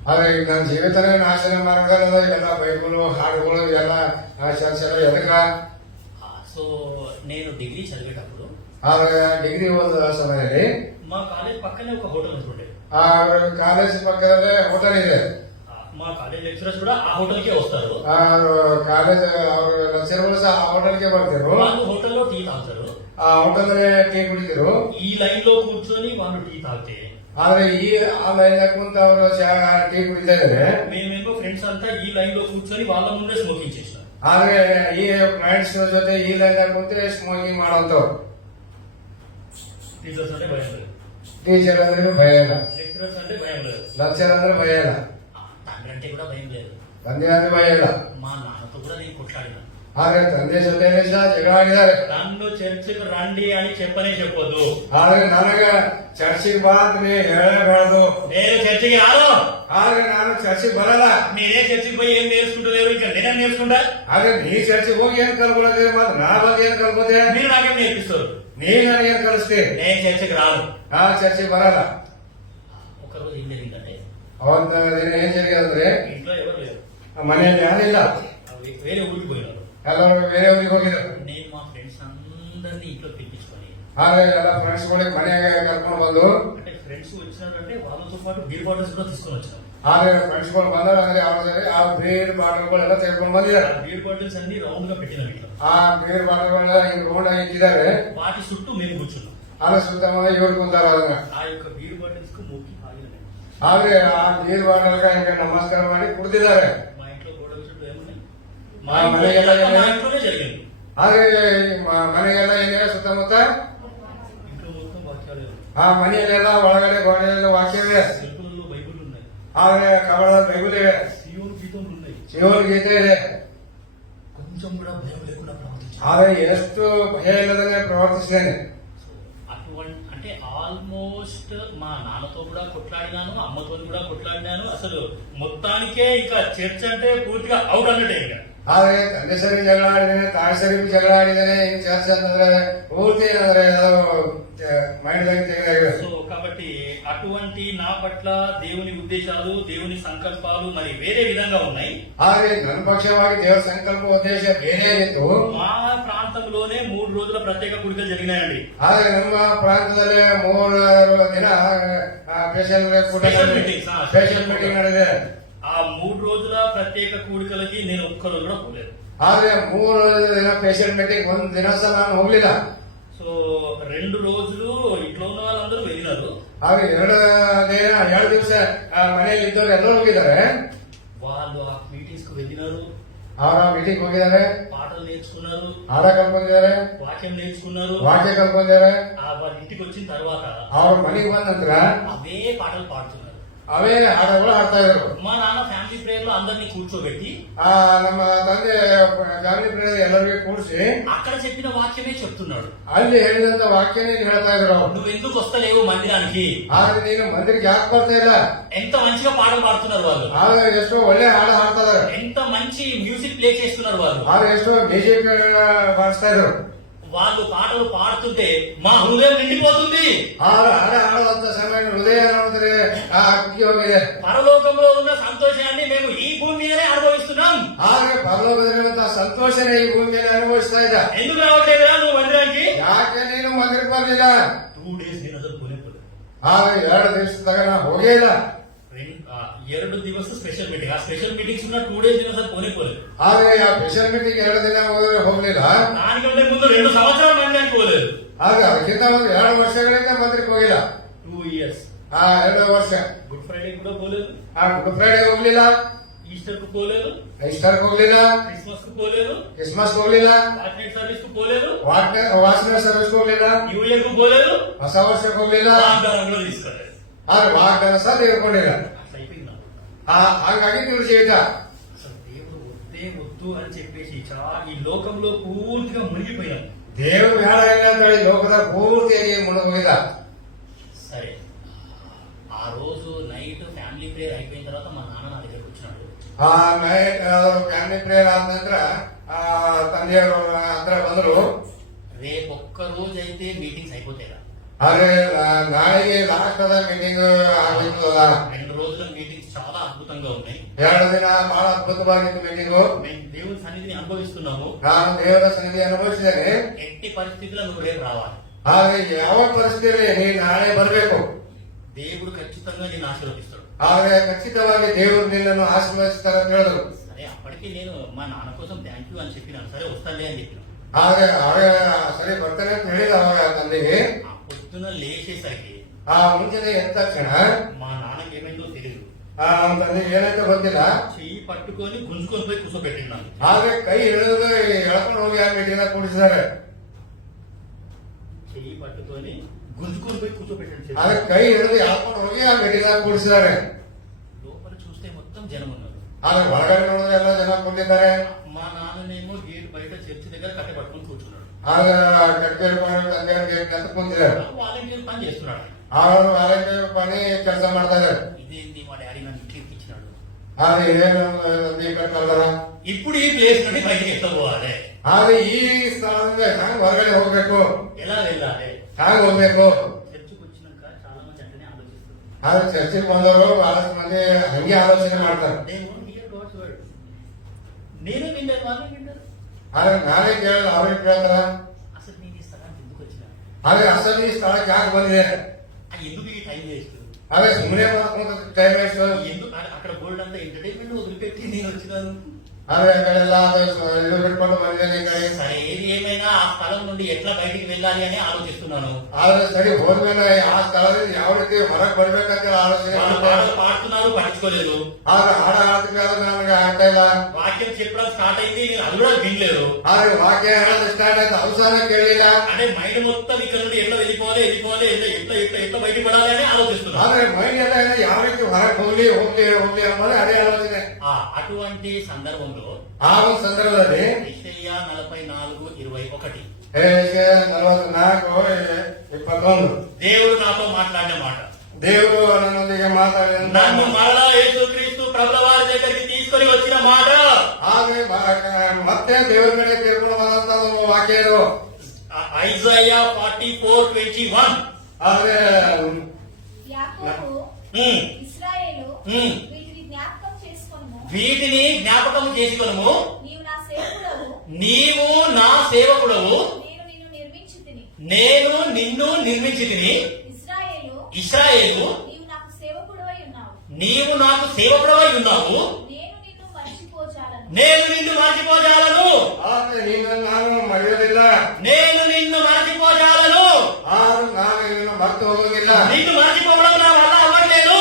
ಆದ್ರೆ ಈಗ ನನ್ನ ಜೀವಿತನೇ ನಾಶನ ಮಾಡ್ಕೊಳ್ಳೋದು ಎಲ್ಲ ಬೈಬುಲು ಹಾಡುಗಳು ಎಲ್ಲ ಚರ್ಚೆ ಎದಕ. సో నేను డిగ్రీ చదివేటప్పుడు ಆದ್ರೆ ಡಿಗ್ರಿ ಓದ ಸಮಯದಲ್ಲಿ మా కాలేజ్ పక్కనే ఒక హోటల్ ఉంటుండే. ಆ ಕಾಲೇಜ್ ಪಕ್ಕದಲ್ಲೇ ಹೋಟೆಲ್ ಇದೆ. మా కాలేజ్ లెక్చరర్స్ కూడా ఆ హోటల్కే వస్తారు. ಕಾಲೇಜ್ ಅವರು ಲೆಕ್ಚರ್ಗಳು ಸಹ ಆ ಹೋಟೆಲ್ಗೆ ಬರ್ತಿದ್ರು. వాళ్ళు హోటల్లో టీ తాగుతారు. ಆ ಹೋಟೆಲ್ ಟೀ ಕುಡಿತಿದ್ರು. ఈ లైన్ లో కూర్చొని వాళ్ళు టీ తాగితే ಆದ್ರೆ ಆ ಲೈನ್ ಕುಂತ ಅವರು ಟೀ ಕುಡಿತಾ ಇದ್ದಾರೆ. మేమేమో ఫ్రెండ్స్ అంతా ఈ లైన్ లో కూర్చొని వాళ్ళ ముందే స్మోకింగ్ చేసినాం. ಆದ್ರೆ ಈ ಫ್ರೆಂಡ್ಸ್ ಜೊತೆ ಈ ಲೈನ್ ಕುಂತ್ರೆ ಸ್ಮೋಕಿಂಗ್ ಮಾಡೋಂಥವ್ರು. టీచర్స్ అంటే భయం లేదు, ಟೀಚರ್ ಅಂದ್ರೆ ಭಯ ಇಲ್ಲ, లెక్చరర్స్ అంటే భయం లేదు, ಲೆಕ್ಚರ್ ಅಂದ್ರೆ ಭಯ ಇಲ್ಲ, తండ్రి అంటే కూడా భయం లేదు. ತಂದೆ ಅಂದ್ರೆ ಭಯ ಇಲ್ಲ. మా నాన్నతో కూడా నేను కొట్లాడినా. ಆದ್ರೆ ತಂದೆ ಜೊತೆ ಸಹ ಜಗಳ ಆಡಿದ್ದಾರೆ. నన్ను చర్చికి రండి అని చెప్పనే చెప్పొద్దు. ಆದ್ರೆ ನನಗ ಚರ್ಚಿಗೆ ಬಾ ಅಂತ ನೀ ಹೇಳಬಾರದು. నేను చర్చికి రాను. ಆದ್ರೆ ನಾನು ಚರ್ಚಿಗೆ ಬರಲ್ಲ. నేనే చర్చికి పోయి ఏం నేర్చుకుంటలేరు, ఇంకా నేనేం నేర్చుకుంటా. ಆದ್ರೆ ನೀ ಚರ್ಚಿಗೆ ಹೋಗಿ ಏನ್ ಕಲ್ಕೊಳ್ಳೋದು, ಮತ್ತೆ ನಾ ಬಗ್ಗೆ ಏನ್ ಕಲ್ಕೋತೆ. మీరు నాకేం నేర్పిస్తారు. ನೀ ನನಗೇನ್ ಕಲಿಸ್ತಿ. నేను చర్చికి రాను. ನಾ ಚರ್ಚಿಗೆ ಬರಲ್ಲ. ఒకరోజు ఏం జరిగిందంటే ಅವತ್ತ ದಿನ ಏನ್ జరిగిందంದ್ರೆ ఇంట్లో ఎవరు లేరు, ಮನೆಯಲ್ಲಿ ಯಾರಿಲ್ಲ, వేరే ఊరికి పోయినారు. ಎಲ್ಲರೂ ಬೇರೆ ಊರಿಗೆ ಹೋಗಿದ್ರು. నేను మా ఫ్రెండ్స్ అందరినీ ఇంట్లో పిలిపించుకొని, ಆದ್ರೆ ಎಲ್ಲ ಫ್ರೆಂಡ್ಸ್ ಗಳಿಗೆ ಮನೆಗೆ ಕರ್ಕೊಂಡು ಬಂದು, అంటే ఫ్రెండ్స్ వచ్చినారంటే వాళ్ళతో పాటు బీర్ బాటిల్స్ కూడా తీసుకొని వచ్చినాం. ಆದ್ರೆ ಫ್ರೆಂಡ್ಸ್ ಗಳು ಬಂದಾಗ ಅಂದ್ರೆ ಅವ್ರ ಜೊತೆ ಆ ಬೀರ್ ಬಾಟಲ್ಗಳೆಲ್ಲ ತೆಗೆದುಕೊಂಡು ಬಂದಿದ್ದಾರೆ. ఆ బీర్ బాటిల్స్ అన్ని రౌండ్ గా పెట్టినాం ఇంట్లో. ಆ ಬೀರ್ ಬಾಟಲ್ಗಳೆಲ್ಲ ಹಿಂಗ್ ರೋಡ್ ಆಗಿ ಇಟ್ಟಿದ್ದಾರೆ. వాటి చుట్టూ మేము కూర్చున్నాం. ಆದ್ರೆ ಸುತ್ತಮುತ್ತ ಇವ್ರು ಕುಂತಾರ ಅದನ್ನ. ఆ యొక్క బీర్ బాటిల్స్ కు మూకి ఆగిన ಆದ್ರೆ ಆ ಬೀರ್ ಬಾಟಲ್ಗ ಹಿಂಗ ನಮಸ್ಕಾರ ಮಾಡಿ ಕುಡ್ದಿದ್ದಾರೆ. మా ఇంట్లో గోడల చుట్టూ ఏమున్నాయి, మా ఇంట్లోనే జరిగింది. ಆದ್ರೆ ಮನೆಗೆಲ್ಲ ಏನಿದೆ ಸುತ್ತಮುತ್ತ ఇంట్లో మొత్తం వాక్యాలు ಆ ಮನೆಯಲ್ಲೆಲ್ಲ ಒಳಗಡೆ ಗೋಡೆಯಲ್ಲ ವಾಕ್ಯವಿದೆ. సెల్ఫులలో బైబుల్ ఉన్నాయి, ಆದ್ರೆ ಕಬಳದ ಬೈಬಲ್ ಇದೆ, సియోను గీతములు ఉన్నాయి. ಶಿವನ ಗೀತೆ ಇದೆ. కొంచెం కూడా భయం లేకుండా ప్రవర్తించారు. ಆದ್ರೆ ಎಷ್ಟು ಭಯ ಇಲ್ಲದೇ ಪ್ರವರ್ತಿಸಿದ್ದೇನೆ. అటువంటి అంటే ఆల్మోస్ట్ మా నాన్నతో కూడా కొట్లాడినాను, అమ్మతో కూడా కొట్లాడినాను. అసలు మొత్తానికే ఇంకా చర్చ్ అంటే పూర్తిగా అవుట్ అన్నట్టే ఇంకా. ಆದ್ರೆ ತಂದೆ ಸರಿ ಜಗಳ ಆಡಿದ್ದೇನೆ, ತಾಯಿ ಸರಿ ಜಗಳ ಆಡಿದ್ದೇನೆ. ಇನ್ ಚರ್ಚ್ ಅಂತಂದ್ರೆ ಪೂರ್ತಿ ಏನಂದ್ರೆ ಮೈಂಡ್ ದಾಗ ತೆಗೆದಾಗಿದೆ. సో కాబట్టి అటువంటి నా పట్ల దేవుని ఉద్దేశాలు, దేవుని సంకల్పాలు మరి వేరే విధంగా ఉన్నాయి. ಆದ್ರೆ ನನ್ನ ಪಕ್ಷವಾಗಿ ದೇವರ ಸಂಕಲ್ಪ ಉದ್ದೇಶ ಬೇರೆ ಆಗಿತ್ತು. మా ప్రాంతంలోనే 3 రోజుల ప్రత్యేక కూడికలు జరిగినాయండి. ಆದ್ರೆ ನಮ್ಮ ಪ್ರಾಂತದಲ್ಲಿ 3 ದಿನ ಸ್ಪೆಷಲ್ ಮೀಟಿಂಗ್ ನಡೆದಿದೆ. ఆ 3 రోజుల ప్రత్యేక కూడికలకి నేను ఒక్క రోజు కూడా పోలేదు. ಆದ್ರೆ 3 ದಿನ ಸ್ಪೆಷಲ್ ಮೀಟಿಂಗ್ ಒಂದ್ ದಿನ ಸಹ ನಾನು ಹೋಗ್ಲಿಲ್ಲ. సో 2 రోజులు ఇంట్లో ఉన్న వాళ్ళందరూ వెళ్ళినారు. ಆದ್ರೆ 2 ದಿವಸ ಮನೆಯಲ್ಲಿ ಇದ್ದವರು ಎಲ್ಲರೂ ಹೋಗಿದ್ದಾರೆ. వాళ్ళు ఆ మీటింగ్స్ కు వెళ్ళినారు, ಅವರ ಮೀಟಿಂಗ್ ಹೋಗಿದ್ದಾರೆ, పాటలు నేర్చుకున్నారు, ಹಾಡ ಕಲ್ಕೊಂಡಿದ್ದಾರೆ, వాక్యం నేర్చుకున్నారు. ವಾಕ್ಯ ಕಲ್ಕೊಂಡಿದ್ದಾರೆ. వాళ్ళ ఇంటికి వచ్చిన తర్వాత ಅವ್ರ ಮನೆಗೆ ಬಂದ ನಂತರ అవే పాటలు పాడుతున్నారు. ಅವೇ ಹಾಡಗಳು ಹಾಡ್ತಾ ಇದ್ರು. మా నాన్న ఫ్యామిలీ ప్రేయర్ లో అందరినీ కూర్చోబెట్టి ನಮ್ಮ ತಂದೆ ಫ್ಯಾಮಿಲಿ ಪ್ರೇಯರ್ ಎಲ್ಲರಿಗೂ ಕೂಡಿಸಿ అక్కడ చెప్పిన వాక్యమే చెప్తున్నాడు. ಅಲ್ಲಿ ಹೇಳಿದಂತ ವಾಕ್ಯನೇ ಹೇಳ್ತಾ ಇದ್ರು. ಅವ್ರು నువ్వు ఎందుకు వస్తలేవు మందిరానికి, ಆದ್ರೆ ನೀನು ಮಂದಿರಕ್ಕೆ ಯಾಕೆ ಬರ್ತಾ ಇಲ್ಲ. ఎంత మంచిగా పాటలు పాడుతున్నారు వాళ్ళు, ಆದ್ರೆ ಎಷ್ಟೋ ಒಳ್ಳೆ ಹಾಡು ಹಾಡ್ತಾ ಇದಾರೆ, ఎంత మంచి మ్యూజిక్ ప్లే చేస్తున్నారు వాళ్ళు. ಆದ್ರೆ ಎಷ್ಟೋ ಬಿಜೆಪಿ ಬಾರಿಸ್ತಾ ಇದ್ರು. వాళ్ళు పాటలు పాడుతుంటే మా హృదయం నిండిపోతుంది. ಆಡುವಂತ ಸಮಯ ಹೃದಯ ನೋಡಿದ್ರೆ ಕುಗ್ಗಿ ಹೋಗಿದೆ. పరలోకంలో ఉన్న సంతోషాన్ని మేము ఈ భూమి మీదనే అనుభవిస్తున్నాం. ಹಾಗೆ ಪರಲೋಕದಲ್ಲಿರುವಂತಹ ಸಂತೋಷನೇ ಈ ಭೂಮಿಯಲ್ಲಿ ಅನುಭವಿಸ್ತಾ ಇದ್ದ. ఎందుకు రావట్లేదురా నువ్వు మందిరానికి? ಯಾಕೆ ನೀನು ಮಂದಿರಕ್ಕೆ ಬರಲಿಲ್ಲ? 2 days నేను అసలు పోలేదు. ಆಗ 2 ದಿವಸದಾಗ ನಾ ಹೋಗೇ ಇಲ್ಲ. 2 ದಿವಸ ಸ್ಪೆಷಲ್ ಮೀಟಿಂಗ್. ಆ ಸ್ಪೆಷಲ್ ಮೀಟಿಂಗ್ಸ್ ఉన్న 2 days నేను అసలు పోలేదు. ಹಾಗೆ ಆ ಸ್ಪೆಷಲ್ ಮೀಟಿಂಗ್ 2 ದಿನ ಹೋಗ್ಲಿಲ್ಲ. దానికంటే ముందు 2 సంవత్సరాలు మందిరానికి పోలేదు. ಹಾಗೆ ಅದಕ್ಕಿಂತ ಒಂದು 2 ವರ್ಷಗಳಿಂದ ಮಂದಿರಕ್ಕೆ ಹೋಗಿಲ್ಲ. 2 years. 2 ವರ್ಷ. గుడ్ ఫ్రైడే కూడా పోలేదు. ಗುಡ್ ಫ್ರೈಡೆ ಹೋಗ್ಲಿಲ್ಲ. ఈస్టర్ కు పోలేదు. ಈಸ್ಟರ್ ಹೋಗ್ಲಿಲ್ಲ. క్రిస్మస్ కు పోలేదు. ಕ್ರಿಸ್ಮಸ್ ಹೋಗ್ಲಿಲ್ಲ. వాట్నెట్ సర్వీస్ కు పోలేదు. ವಾಸನ ಸರ್ವಿಸ್ ಹೋಗ್ಲಿಲ್ಲ. న్యూ ఇయర్ కు పోలేదు. ಹೊಸ ವರ್ಷಕ್ಕೆ ಹೋಗ್ಲಿಲ್ಲ. వాగ్దానంలో తీసుకోలేదు. ಆದ್ರೆ ವಾಗ್ದಾನ ಸಹ ತೆಗೆದುಕೊಂಡಿಲ್ಲ. అట్లా అయిపోయింది నాకు. ಹಾಗಾಗಿ ನೀವು ಜೀವಿತ అసలు దేవుడు వద్దే వద్దు అని చెప్పేసి ఈ లోకంలో పూర్తిగా మునిగిపోయాను. ದೇವರು ಬೇಡ ಇಲ್ಲ ಅಂತ ಹೇಳಿ ಲೋಕದ ಪೂರ್ತಿಯಾಗಿ ಮುಳುಗೋಗಿದ. సరే, ఆ రోజు నైట్ ఫ్యామిలీ ప్రేయర్ అయిపోయిన తర్వాత మా నాన్న నా దగ్గరకు వచ్చినాడు. ಫ್ಯಾಮಿಲಿ ಪ್ರೇಯರ್ ಆದ ನಂತರ ತಂದೆಯವರು ಹತ್ರ ಬಂದರು. రేపొక్క రోజు అయితే మీటింగ్స్ అయిపోతాయి. ಆದ್ರೆ ನಾಳೆಗೆ ಲಾಸ್ಟ್ ಆದ ಮೀಟಿಂಗ್ ಆಗಿತ್ತು. 2 రోజుల మీటింగ్స్ చాలా అద్భుతంగా ఉన్నాయి. 2 ದಿನ ಬಹಳ ಅದ್ಭುತವಾಗಿತ್ತು ಮೀಟಿಂಗು. మేము దేవుని సన్నిధిని అనుభవిస్తున్నాము. ನಾನು ದೇವರ ಸನ್ನಿಧಿ ಅನುಭವಿಸಿದ್ದೇನೆ. ఎట్టి పరిస్థితుల్లో నువ్వు రేపు రావాలి. ಆದ್ರೆ ಯಾವ ಪರಿಸ್ಥಿತಿಯಲ್ಲಿ ನೀನು ನಾಳೆ ಬರಬೇಕು. దేవుడు ఖచ్చితంగా నేను ఆశీర్వదిస్తాడు. ಆದ್ರೆ ಖಚಿತವಾಗಿ ದೇವರು ನಿನ್ನನ್ನು ಆಶೀರ್ವದಿಸ್ತಾರೆ ಅಂತ ಹೇಳಿದ್ರು. సరే, అప్పటికి నేను మా నాన్న కోసం థ్యాంక్ యూ అని చెప్పినాను. సరే వస్తాలే అని చెప్పిన. ಆದ್ರೆ ಸರಿ ಬರ್ತಾನೆ ಅಂತ ಹೇಳಿದ ಅವಾಗ ತಂದೆಗೆ. ఆ పొద్దున లేచేసరికి ಮುಂಚೆನೆ ಎದ್ದ ತಕ್ಷಣ మా నాన్నకి ఏమైందో తెలియదు. ನಮ್ಮ ತಂದೆಗೆ ಏನಾಯ್ತೋ ಗೊತ್ತಿಲ್ಲ. చెయ్యి పట్టుకొని గుంజుకొని పోయి కూర్చోబెట్టినాను. ಆದ್ರೆ ಕೈ ಹಿಡಿದು ಎಳ್ಕೊಂಡು ಹೋಗಿ ಆ ಮೀಟಿಂಗ್ ಕೂಡಿಸಿದ್ದಾರೆ. చెయ్యి పట్టుకొని గుంజుకొని పోయి కూర్చోబెట్టాడు. ಆದ್ರೆ ಕೈ ಹಿಡಿದು ಎಳ್ಕೊಂಡು ಹೋಗಿ ಆ ಮೀಟಿಂಗ್ ಕೂಡಿಸಿದ್ದಾರೆ. లోపల చూస్తే మొత్తం జనం ఉన్నారు. ಆದ್ರೆ ಹೊರಗಡೆ ನೋಡಿದ್ರೆ ಎಲ್ಲ ಜನ ಕೂತಿದ್ದಾರೆ. మా నాన్ననేమో గేట్ బయట చర్చి దగ్గర కట్టె పట్టుకొని కూర్చున్నాడు. ಆಗ ಕಟ್ಕೊಂಡು ತಂದೆಯವ್ರಿಗೆ ಅಂತ ಕೂತಿದ್ದಾರೆ. వాలంటీర్ పని చేస్తున్నాడు. ಅವರು ಆರೋಗ್ಯ ಪಣಿ ಕೆಲಸ ಮಾಡ್ತಾರೆ. ఇదేంది మా డాడీ నన్ను ఇంటికి ఇప్పించినాడు. ಆದ್ರೆ ಏನು ಕಟ್ಕೊಳ್ತಾರ. ఇప్పుడు ఈ ప్లేస్ నుండి బయటికి ఎట్లా పోవాలి? ಆದ್ರೆ ಈ ಸ್ಥಳದಿಂದ ಹ್ಯಾಂಗ್ ಹೊರಗಡೆ ಹೋಗ್ಬೇಕು, ఎలా వెళ్ళాలి? ಹ್ಯಾಂಗ್ ಹೋಗ್ಬೇಕು. చర్చికి వచ్చినాక చాలా మంది అట్లనే ఆలోచిస్తారు. ಆದ್ರೆ ಚರ್ಚೆಗೆ ಬಂದವರು ಬಹಳಷ್ಟು ಮಂದಿ ಹಂಗೆ ಆಲೋಚನೆ ಮಾಡ್ತಾರೆ. They won't hear God's word. నేనే వింటాను, వాళ్ళే వింటారు. ಆದ್ರೆ ನಾನೇ ಕೇಳಲ್ಲ, ಅವ್ರಿಗೆ ಕೇಳ್ತಾರ. అసలు నేను ఈ స్థలానికి ఎందుకు వచ్చినా? ಆದ್ರೆ ಅಸಲು ಈ ಸ್ಥಳಕ್ಕೆ ಯಾಕೆ ಬಂದಿದೆ. ఎందుకు ఈ టైం వేస్ట్? ಆದ್ರೆ ಸುಮ್ಮನೆ ಟೈಮ್ ವೇಸ್ಟ್. ఎందుకు అక్కడ బోల్డ్ అంతా ఎంటర్టైన్మెంట్ వదిలిపెట్టి నేను వచ్చినాను. ಆದ್ರೆ ಆ ಕಡೆ ಎಲ್ಲ ಇದು ಬಿಟ್ಕೊಂಡು ಬಂದಿದ್ದೇನೆ ಈ ಕಡೆ. సరే, ఏది ఏమైనా ఆ స్థలం నుండి ఎట్లా బయటికి వెళ్ళాలి అని ఆలోచిస్తున్నాను. ಆದ್ರೆ ಸರಿ ಹೋದ್ಮೇಲೆ ಆ ಸ್ಥಳದಿಂದ ಯಾವ ರೀತಿ ಹೊರಗೆ ಬರ್ಬೇಕಂತ ಆಲೋಚನೆ వాళ్ళు పాటలు పాడుతున్నారు, పట్టించుకోలేదు. ಆದ್ರೆ ಹಾಡ ಹಾಡ್ತಿದ್ರೆ ನನಗೆ ಆಗ್ತಾ ಇಲ್ಲ. వాక్యం చెప్పడం స్టార్ట్ అయింది, నేను అది కూడా వినలేదు. ಆದ್ರೆ ವಾಕ್ಯ ಹೇಳೋದು ಸ್ಟಾರ್ಟ್ ಆಯ್ತು, ಅವಸರ ಕೇಳಿಲ್ಲ. అంటే మైండ్ మొత్తం ఇక్కడ నుండి ఎట్లా వెళ్ళిపోవాలి ఎట్లా బయటపడాలి అని ఆలోచిస్తున్నాను. ಆದ್ರೆ ಮೈಂಡ್ ಎಲ್ಲ ಯಾವ ರೀತಿ ಹೊರಗೆ ಹೋಗ್ಲಿ ಅನ್ನೋದೇ ಅದೇ ಆಲೋಚನೆ. అటువంటి సందర్భంలో ಆ ಒಂದು ಸಂದರ್ಭದಲ್ಲಿ యెషయా 44:21 44:21 దేవుడు నాతో మాట్లాడిన మాట. ದೇವರು ನನ್ನೊಂದಿಗೆ ಮಾತಾಡಿ నన్ను మరలా యేసుక్రీస్తు ప్రభుల వారి దగ్గరికి తీసుకొని వచ్చిన మాట. ಹಾಗೆ ಮತ್ತೆ ದೇವರ ಕಡೆ ಕರ್ಕೊಂಡು ಬಂದಂತ ವಾಕ್ಯ ಇದು. ఐజాయా 44:21. ಆದ್ರೆ యాకోబు ఇశ్రాయేలు వీటిని జ్ఞాపకం చేసుకొనుము. వీటిని జ్ఞాపకం చేసుకొనుము. నీవు నా సేవకుడవు. నీవు నా సేవకుడవు. నేను నిన్ను నిర్మించి తిని. ఇశ్రాయేలు నీవు నాకు సేవకుడవై నీవు నాకు సేవకుడవై ఉన్నావు. ఉన్నావు. నేను నిన్ను మర్చిపోజాలను. ಆದ್ರೆ ನಾನು ಮರೆಯೋದಿಲ್ಲ. నేను నిన్ను మరచిపోజాలను. ಆದ್ರೆ ನಾನು ನಿನ್ನನ್ನು ಮರ್ತು ಹೋಗೋದಿಲ್ಲ. నిన్ను మరచిపోవడం నా వల్ల అవ్వట్లేదు.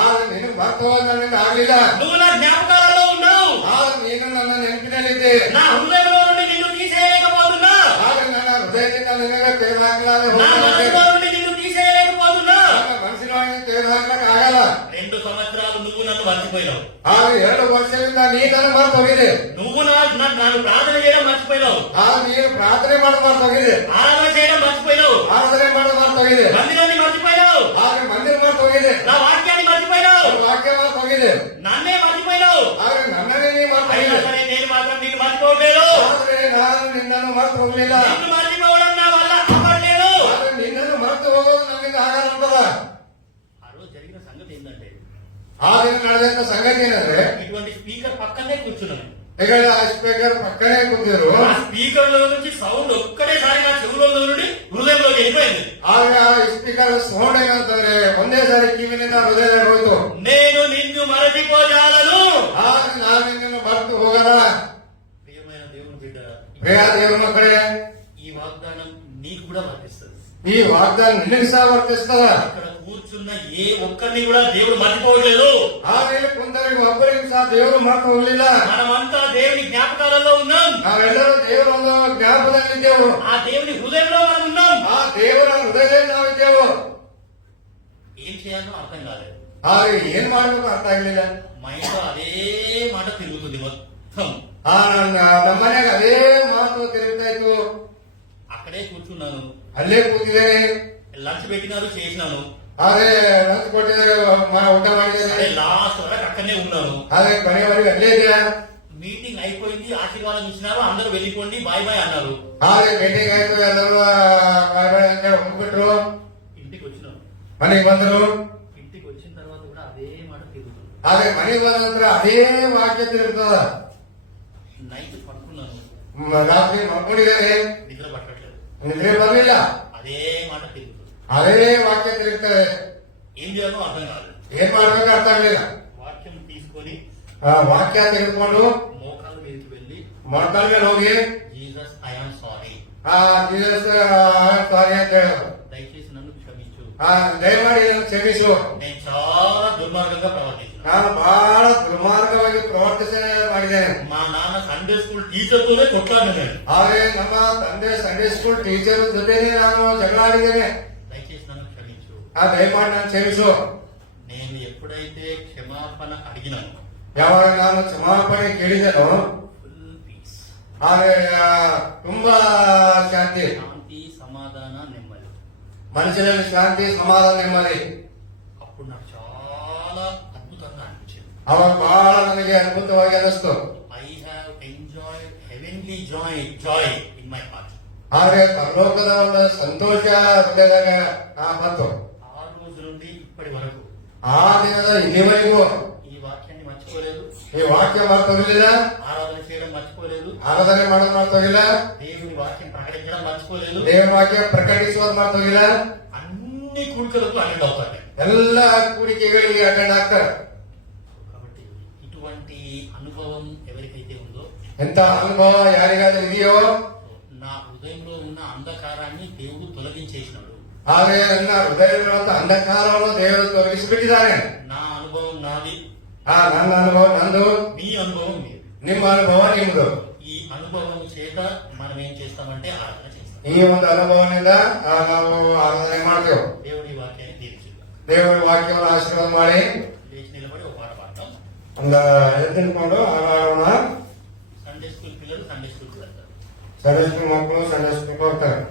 ಆದ್ರೆ ನಿನ್ನ ಮರ್ತು ಹೋಗೋದು ನನಗೆ ಆಗ್ಲಿಲ್ಲ. నువ్వు నా జ్ఞాపకాలలో ఉన్నావు. ಆದ್ರೆ ನೀನು ನನ್ನ ನೆನಪಿನಲ್ಲಿದ್ದೆ. నా హృదయంలో నుండి నిన్ను తీసేయలేకపోతున్నా. ಆದ್ರೆ ನನ್ನ ಹೃದಯದಿಂದ ನಿನಗೆ ತೆಗೆದುಹಾಕಲಾಗದೆ నా మనసులో నుండి నిన్ను తీసేయలేకపోతున్నా. ನನ್ನ ಮನಸ್ಸಿನೊಳಗೆ ತೆಗೆದುಹಾಕಲಕ್ಕೆ ಆಗಲ್ಲ. 2 సంవత్సరాలు నువ్వు నన్ను మర్చిపోయినావు. ಆದ್ರೆ 2 ವರ್ಷದಿಂದ ನೀ ನನ್ನ ಮರ್ತು ಹೋಗಿದೆ. నువ్వు నన్ను ప్రార్థన చేయడం మర్చిపోయినావు. ಆದ್ರೆ ನೀನು ಪ್ರಾರ್ಥನೆ ಮಾಡೋದು ಮರ್ತು ಹೋಗಿದೆ. ఆరాధన చేయడం మర్చిపోయినావు. ಆರಾಧನೆ ಮಾಡೋದು ಮರ್ತು ಹೋಗಿದೆ. మందిరాన్ని మర్చిపోయినావు. ಆದ್ರೆ ಮಂದಿರ ಮರ್ತು ಹೋಗಿದೆ. నా వాక్యాన్ని మర్చిపోయినావు. ವಾಕ್ಯ ಮರ್ತು ಹೋಗಿದೆ. నన్నే మర్చిపోయినావు. ಆದ್ರೆ ನನ್ನನ್ನೇ ನೀ ಮರ್ತು అయినా ಹೋಗಿದೆ. సరే నేను మాత్రం నిన్ను మర్చిపోవట్లేదు. ಆದ್ರೆ ನಾನು ನಿನ್ನನ್ನು ಮರ್ತು ಹೋಗಲಿಲ್ಲ. నిన్ను మర్చిపోవడం ಮಾಡ್ತದ. ఆ రోజు జరిగిన సంగతి ఏంటంటే ఆ దిన ನಡೆದಂತ సంగతి ಏನಂದ್ರೆ ఇటువంటి స్పీకర్ పక్కనే కూర్చున్నాను. ಈಗ ಆ ಸ್ಪೀಕರ್ పక్కనే ಕೂತಿದ್ರು. ఆ స్పీకర్ లో నుంచి సౌండ్ ఒక్కటేసారి నా చెవులో నుండి హృదయంలోకి వెళ్ళిపోయింది. ಆಗ ಸ್ಪೀಕರ್ ಸೌಂಡ್ ಏನಂತಂದ್ರೆ ಒಂದೇ ಸಾರಿ ಕಿವಿನಿಂದ ಹೃದಯ ಹೋಯ್ತು. నేను నిన్ను మరచిపోజాలను. ಆಗ ನಾನು ನಿನ್ನನ್ನು ಮರೆತು ಹೋಗಲ್ಲ. ప్రియమైన దేవుని బిడ్డ, ಪ್ರಿಯ ದೇವರ ಮಕ್ಕಳೇ, ఈ వాగ్దానం నీకు కూడా వర్తిస్తుంది. ಈ ವಾಗ್ದಾನ ನಿನಗೆ ಸಹ ವರ್ತಿಸ್ತದ. అక్కడ కూర్చున్న ఏ ఒక్కరిని కూడా దేవుడు మర్చిపోవట్లేదు. ಆಮೇಲೆ ಕುಂದರಿಗೆ ಒಬ್ಬರಿಗೂ ಸಹ ದೇವರು ಮರೆತು ಹೋಗಲಿಲ್ಲ. మనమంతా దేవుని జ్ఞాపకాలలో ఉన్నాం. ನಾವೆಲ್ಲರೂ ದೇವರ ಒಂದು ಜ್ಞಾಪಕದಲ್ಲಿದ್ದೆವು. ఆ దేవుని హృదయంలో మనం ఉన్నాం. ಆ ದೇವರ ಹೃದಯದಲ್ಲಿ ನಾವಿದ್ದೆವು. ఏం చేయాలో అర్థం కాలేదు. ಹಾಗೆ ಏನ್ ಮಾಡ್ಬೇಕು ಅರ್ಥ ಆಗ್ಲಿಲ್ಲ. మైండ్ అదే మాట తిరుగుతుంది మొత్తం. ನಮ್ಮ ಮನೆಯಾಗ ಅದೇ ಮಾತು ತಿರುಗ್ತಾ ಇತ್ತು. అక్కడే కూర్చున్నాను. ಅಲ್ಲೇ ಕೂತಿದ್ದೇನೆ. లంచ్ పెట్టినారు, చేసినాను. ಹಾಗೆ ಲಂಚ್ ಕೊಟ್ಟಿದ್ದಾರೆ, ಊಟ ಮಾಡಿದ್ದೇನೆ. లాస్ట్ వరకు అక్కడనే ఉన్నాను. ಹಾಗೆ ಕೊನೆಯವರೆಗೆ ಅಲ್ಲೇ ಇದೆ. మీటింగ్ అయిపోయింది, ఆశీర్వాదం ఇచ్చినారు, అందరూ వెళ్ళిపోండి, బాయ్ బాయ్ అన్నారు. ಹಾಗೆ ಮೀಟಿಂಗ್ ಆಯ್ತು, ಎಲ್ಲರೂ ಹೋಗ್ಬಿಟ್ರು. ఇంటికి వచ్చినాను. ಮನೆಗೆ ಬಂದ್ರು. ఇంటికి వచ్చిన తర్వాత కూడా అదే మాట తిరుగుతుంది. ಹಾಗೆ ಮನೆಗೆ ಬಂದ ನಂತರ ಅದೇ ವಾಕ್ಯ ತಿರುಗ್ತದ. నైట్ పడుకున్నాను, ರಾತ್ರಿ ಮಲ್ಕೊಂಡಿದ್ದೇನೆ, నిద్ర పట్టట్లేదు. ನಿದ್ರೆ ಬರ್ಲಿಲ್ಲ. అదే మాట తిరుగుతుంది. ಅದೇ ವಾಕ್ಯ ತಿರುಗ್ತದೆ. ఏం చేయాలో అర్థం కాదు. ಏನ್ ಮಾಡ್ಬೇಕು ಅರ್ಥ ಆಗ್ಲಿಲ್ಲ. వాక్యం తీసుకొని ಆ ವಾಕ್ಯ ತೆಗೆದುಕೊಂಡು మోకాళ్ళ మీదకి వెళ్ళి ಮೊಳಕಾಲ ಮೇಲೆ ಹೋಗಿ Jesus I am sorry, Jesus sorry ಅಂತ ಹೇಳೋದು. దయచేసి నన్ను క్షమించు, ದಯಮಾಡಿ ನನ್ನ ಕ್ಷಮಿಸು. నేను చాలా దుర్మార్గంగా ప్రవర్తించాను. ನಾನು ಬಹಳ ದುರ್ಮಾರ್ಗವಾಗಿ ಪ್ರವರ್ತಿಸನೆ ಮಾಡಿದ್ದೇನೆ. మా నాన్న సండే స్కూల్ టీచర్ తోనే కొట్లాడిన నేను. ಆದರೆ ನಮ್ಮ ತಂದೆ ಸಂಡೇ ಸ್ಕೂಲ್ ಟೀಚರ್ ಜೊತೆನೆ ನಾನು ಜಗಳ ಆಡಿದ್ದೇನೆ. దయచేసి నన్ను క్షమించు. ದಯಮಾಡಿ ನಾನು ಕ್ಷಮಿಸು. నేను ఎప్పుడైతే క్షమాపణ అడిగినాను, ಯಾವಾಗ ನಾನು ಕ್ಷಮಾಪಣೆ ಕೇಳಿದೆನೋ ఫుల్ పీస్, ಆದ್ರೆ ತುಂಬಾ ಶಾಂತಿ, శాంతి, సమాధాన, నెమ్మది. ಮನುಷ್ಯರಲ್ಲಿ ಶಾಂತಿ, ಸಮಾಧಾನ, ನೆಮ್ಮದಿ. అప్పుడు నాకు చాలా అద్భుతంగా అనిపించింది. ಅವಾಗ ಬಹಳ ನನಗೆ ಅದ್ಭುತವಾಗಿ ಅನ್ನಿಸ್ತು. I have enjoyed heavenly Joy in my heart. ಆದ್ರೆ ಪರಲೋಕದ ಒಂದು ಸಂತೋಷ ಹೃದಯದಾಗ ಬಂತು. ఆ రోజు నుండి ఇప్పటి వరకు ಆ ದಿನದ ಇಲ್ಲಿವರೆಗೂ ఈ వాక్యాన్ని మర్చిపోలేదు, ಈ ವಾಕ್ಯ ಮರ್ತೋಗಿಲ್ಲ, ఆరాధన చేయడం మర్చిపోలేదు, ಆರಾಧನೆ ಮಾಡೋದು ಮರ್ತೋಗಿಲ್ಲ, దేవుని వాక్యం ప్రకటించడం మర్చిపోలేదు. ದೇವರ ವಾಕ್ಯ ಪ್ರಕಟಿಸುವುದು ಮರ್ತೋಗಿಲ್ಲ. అన్ని కూడికలకు అటెండ్ అవుతాయి. ಎಲ್ಲ ಕೂಡಿಕೆಗಳಿಗೆ ಅಟೆಂಡ್ ಆಗ್ತಾರೆ. కాబట్టి ఇటువంటి అనుభవం ఎవరికైతే ఉందో, ಎಂತ ಅನುಭವ ಯಾರಿಗಾದ್ರೂ ಇದೆಯೋ, నా హృదయంలో ఉన్న అంధకారాన్ని దేవుడు తొలగించేసినాడు. ಆದ್ರೆ ನನ್ನ ಹೃದಯದಲ್ಲಿರುವಂತಹ ಅಂಧಕಾರವನ್ನು ದೇವರು ತೊಲಗಿಸಿಬಿಟ್ಟಿದ್ದಾನೆ. నా అనుభవం నాది, ನನ್ನ ಅನುಭವ ನಂದು, మీ అనుభవం మీది. ನಿಮ್ಮ ಅನುಭವ ನಿಮ್ದು. ఈ అనుభవం చేత మనం ఏం చేస్తామంటే ఆరాధన చేస్తాం. ಈ ಒಂದು ಅನುಭವದಿಂದ ನಾವು ಆರಾಧನೆ ಮಾಡ್ತೇವೆ. దేవుడి వాక్యాన్ని దీవించుదాం. ದೇವರ ವಾಕ್ಯವನ್ನು ಆಶೀರ್ವಾದ ಮಾಡಿ లేచి నిలబడి ఒక పాట పాడతాం. ಒಂದು ಎತ್ತಿಕೊಂಡು ಆಡೋಣ. సండే స్కూల్ పిల్లలు సండే స్కూల్కి వెళ్తారు. ಸಂಡೇ ಸ್ಕೂಲ್ ಮಕ್ಕಳು ಸಂಡೇ ಸ್ಕೂಲ್ ಹೋಗ್ತಾರೆ.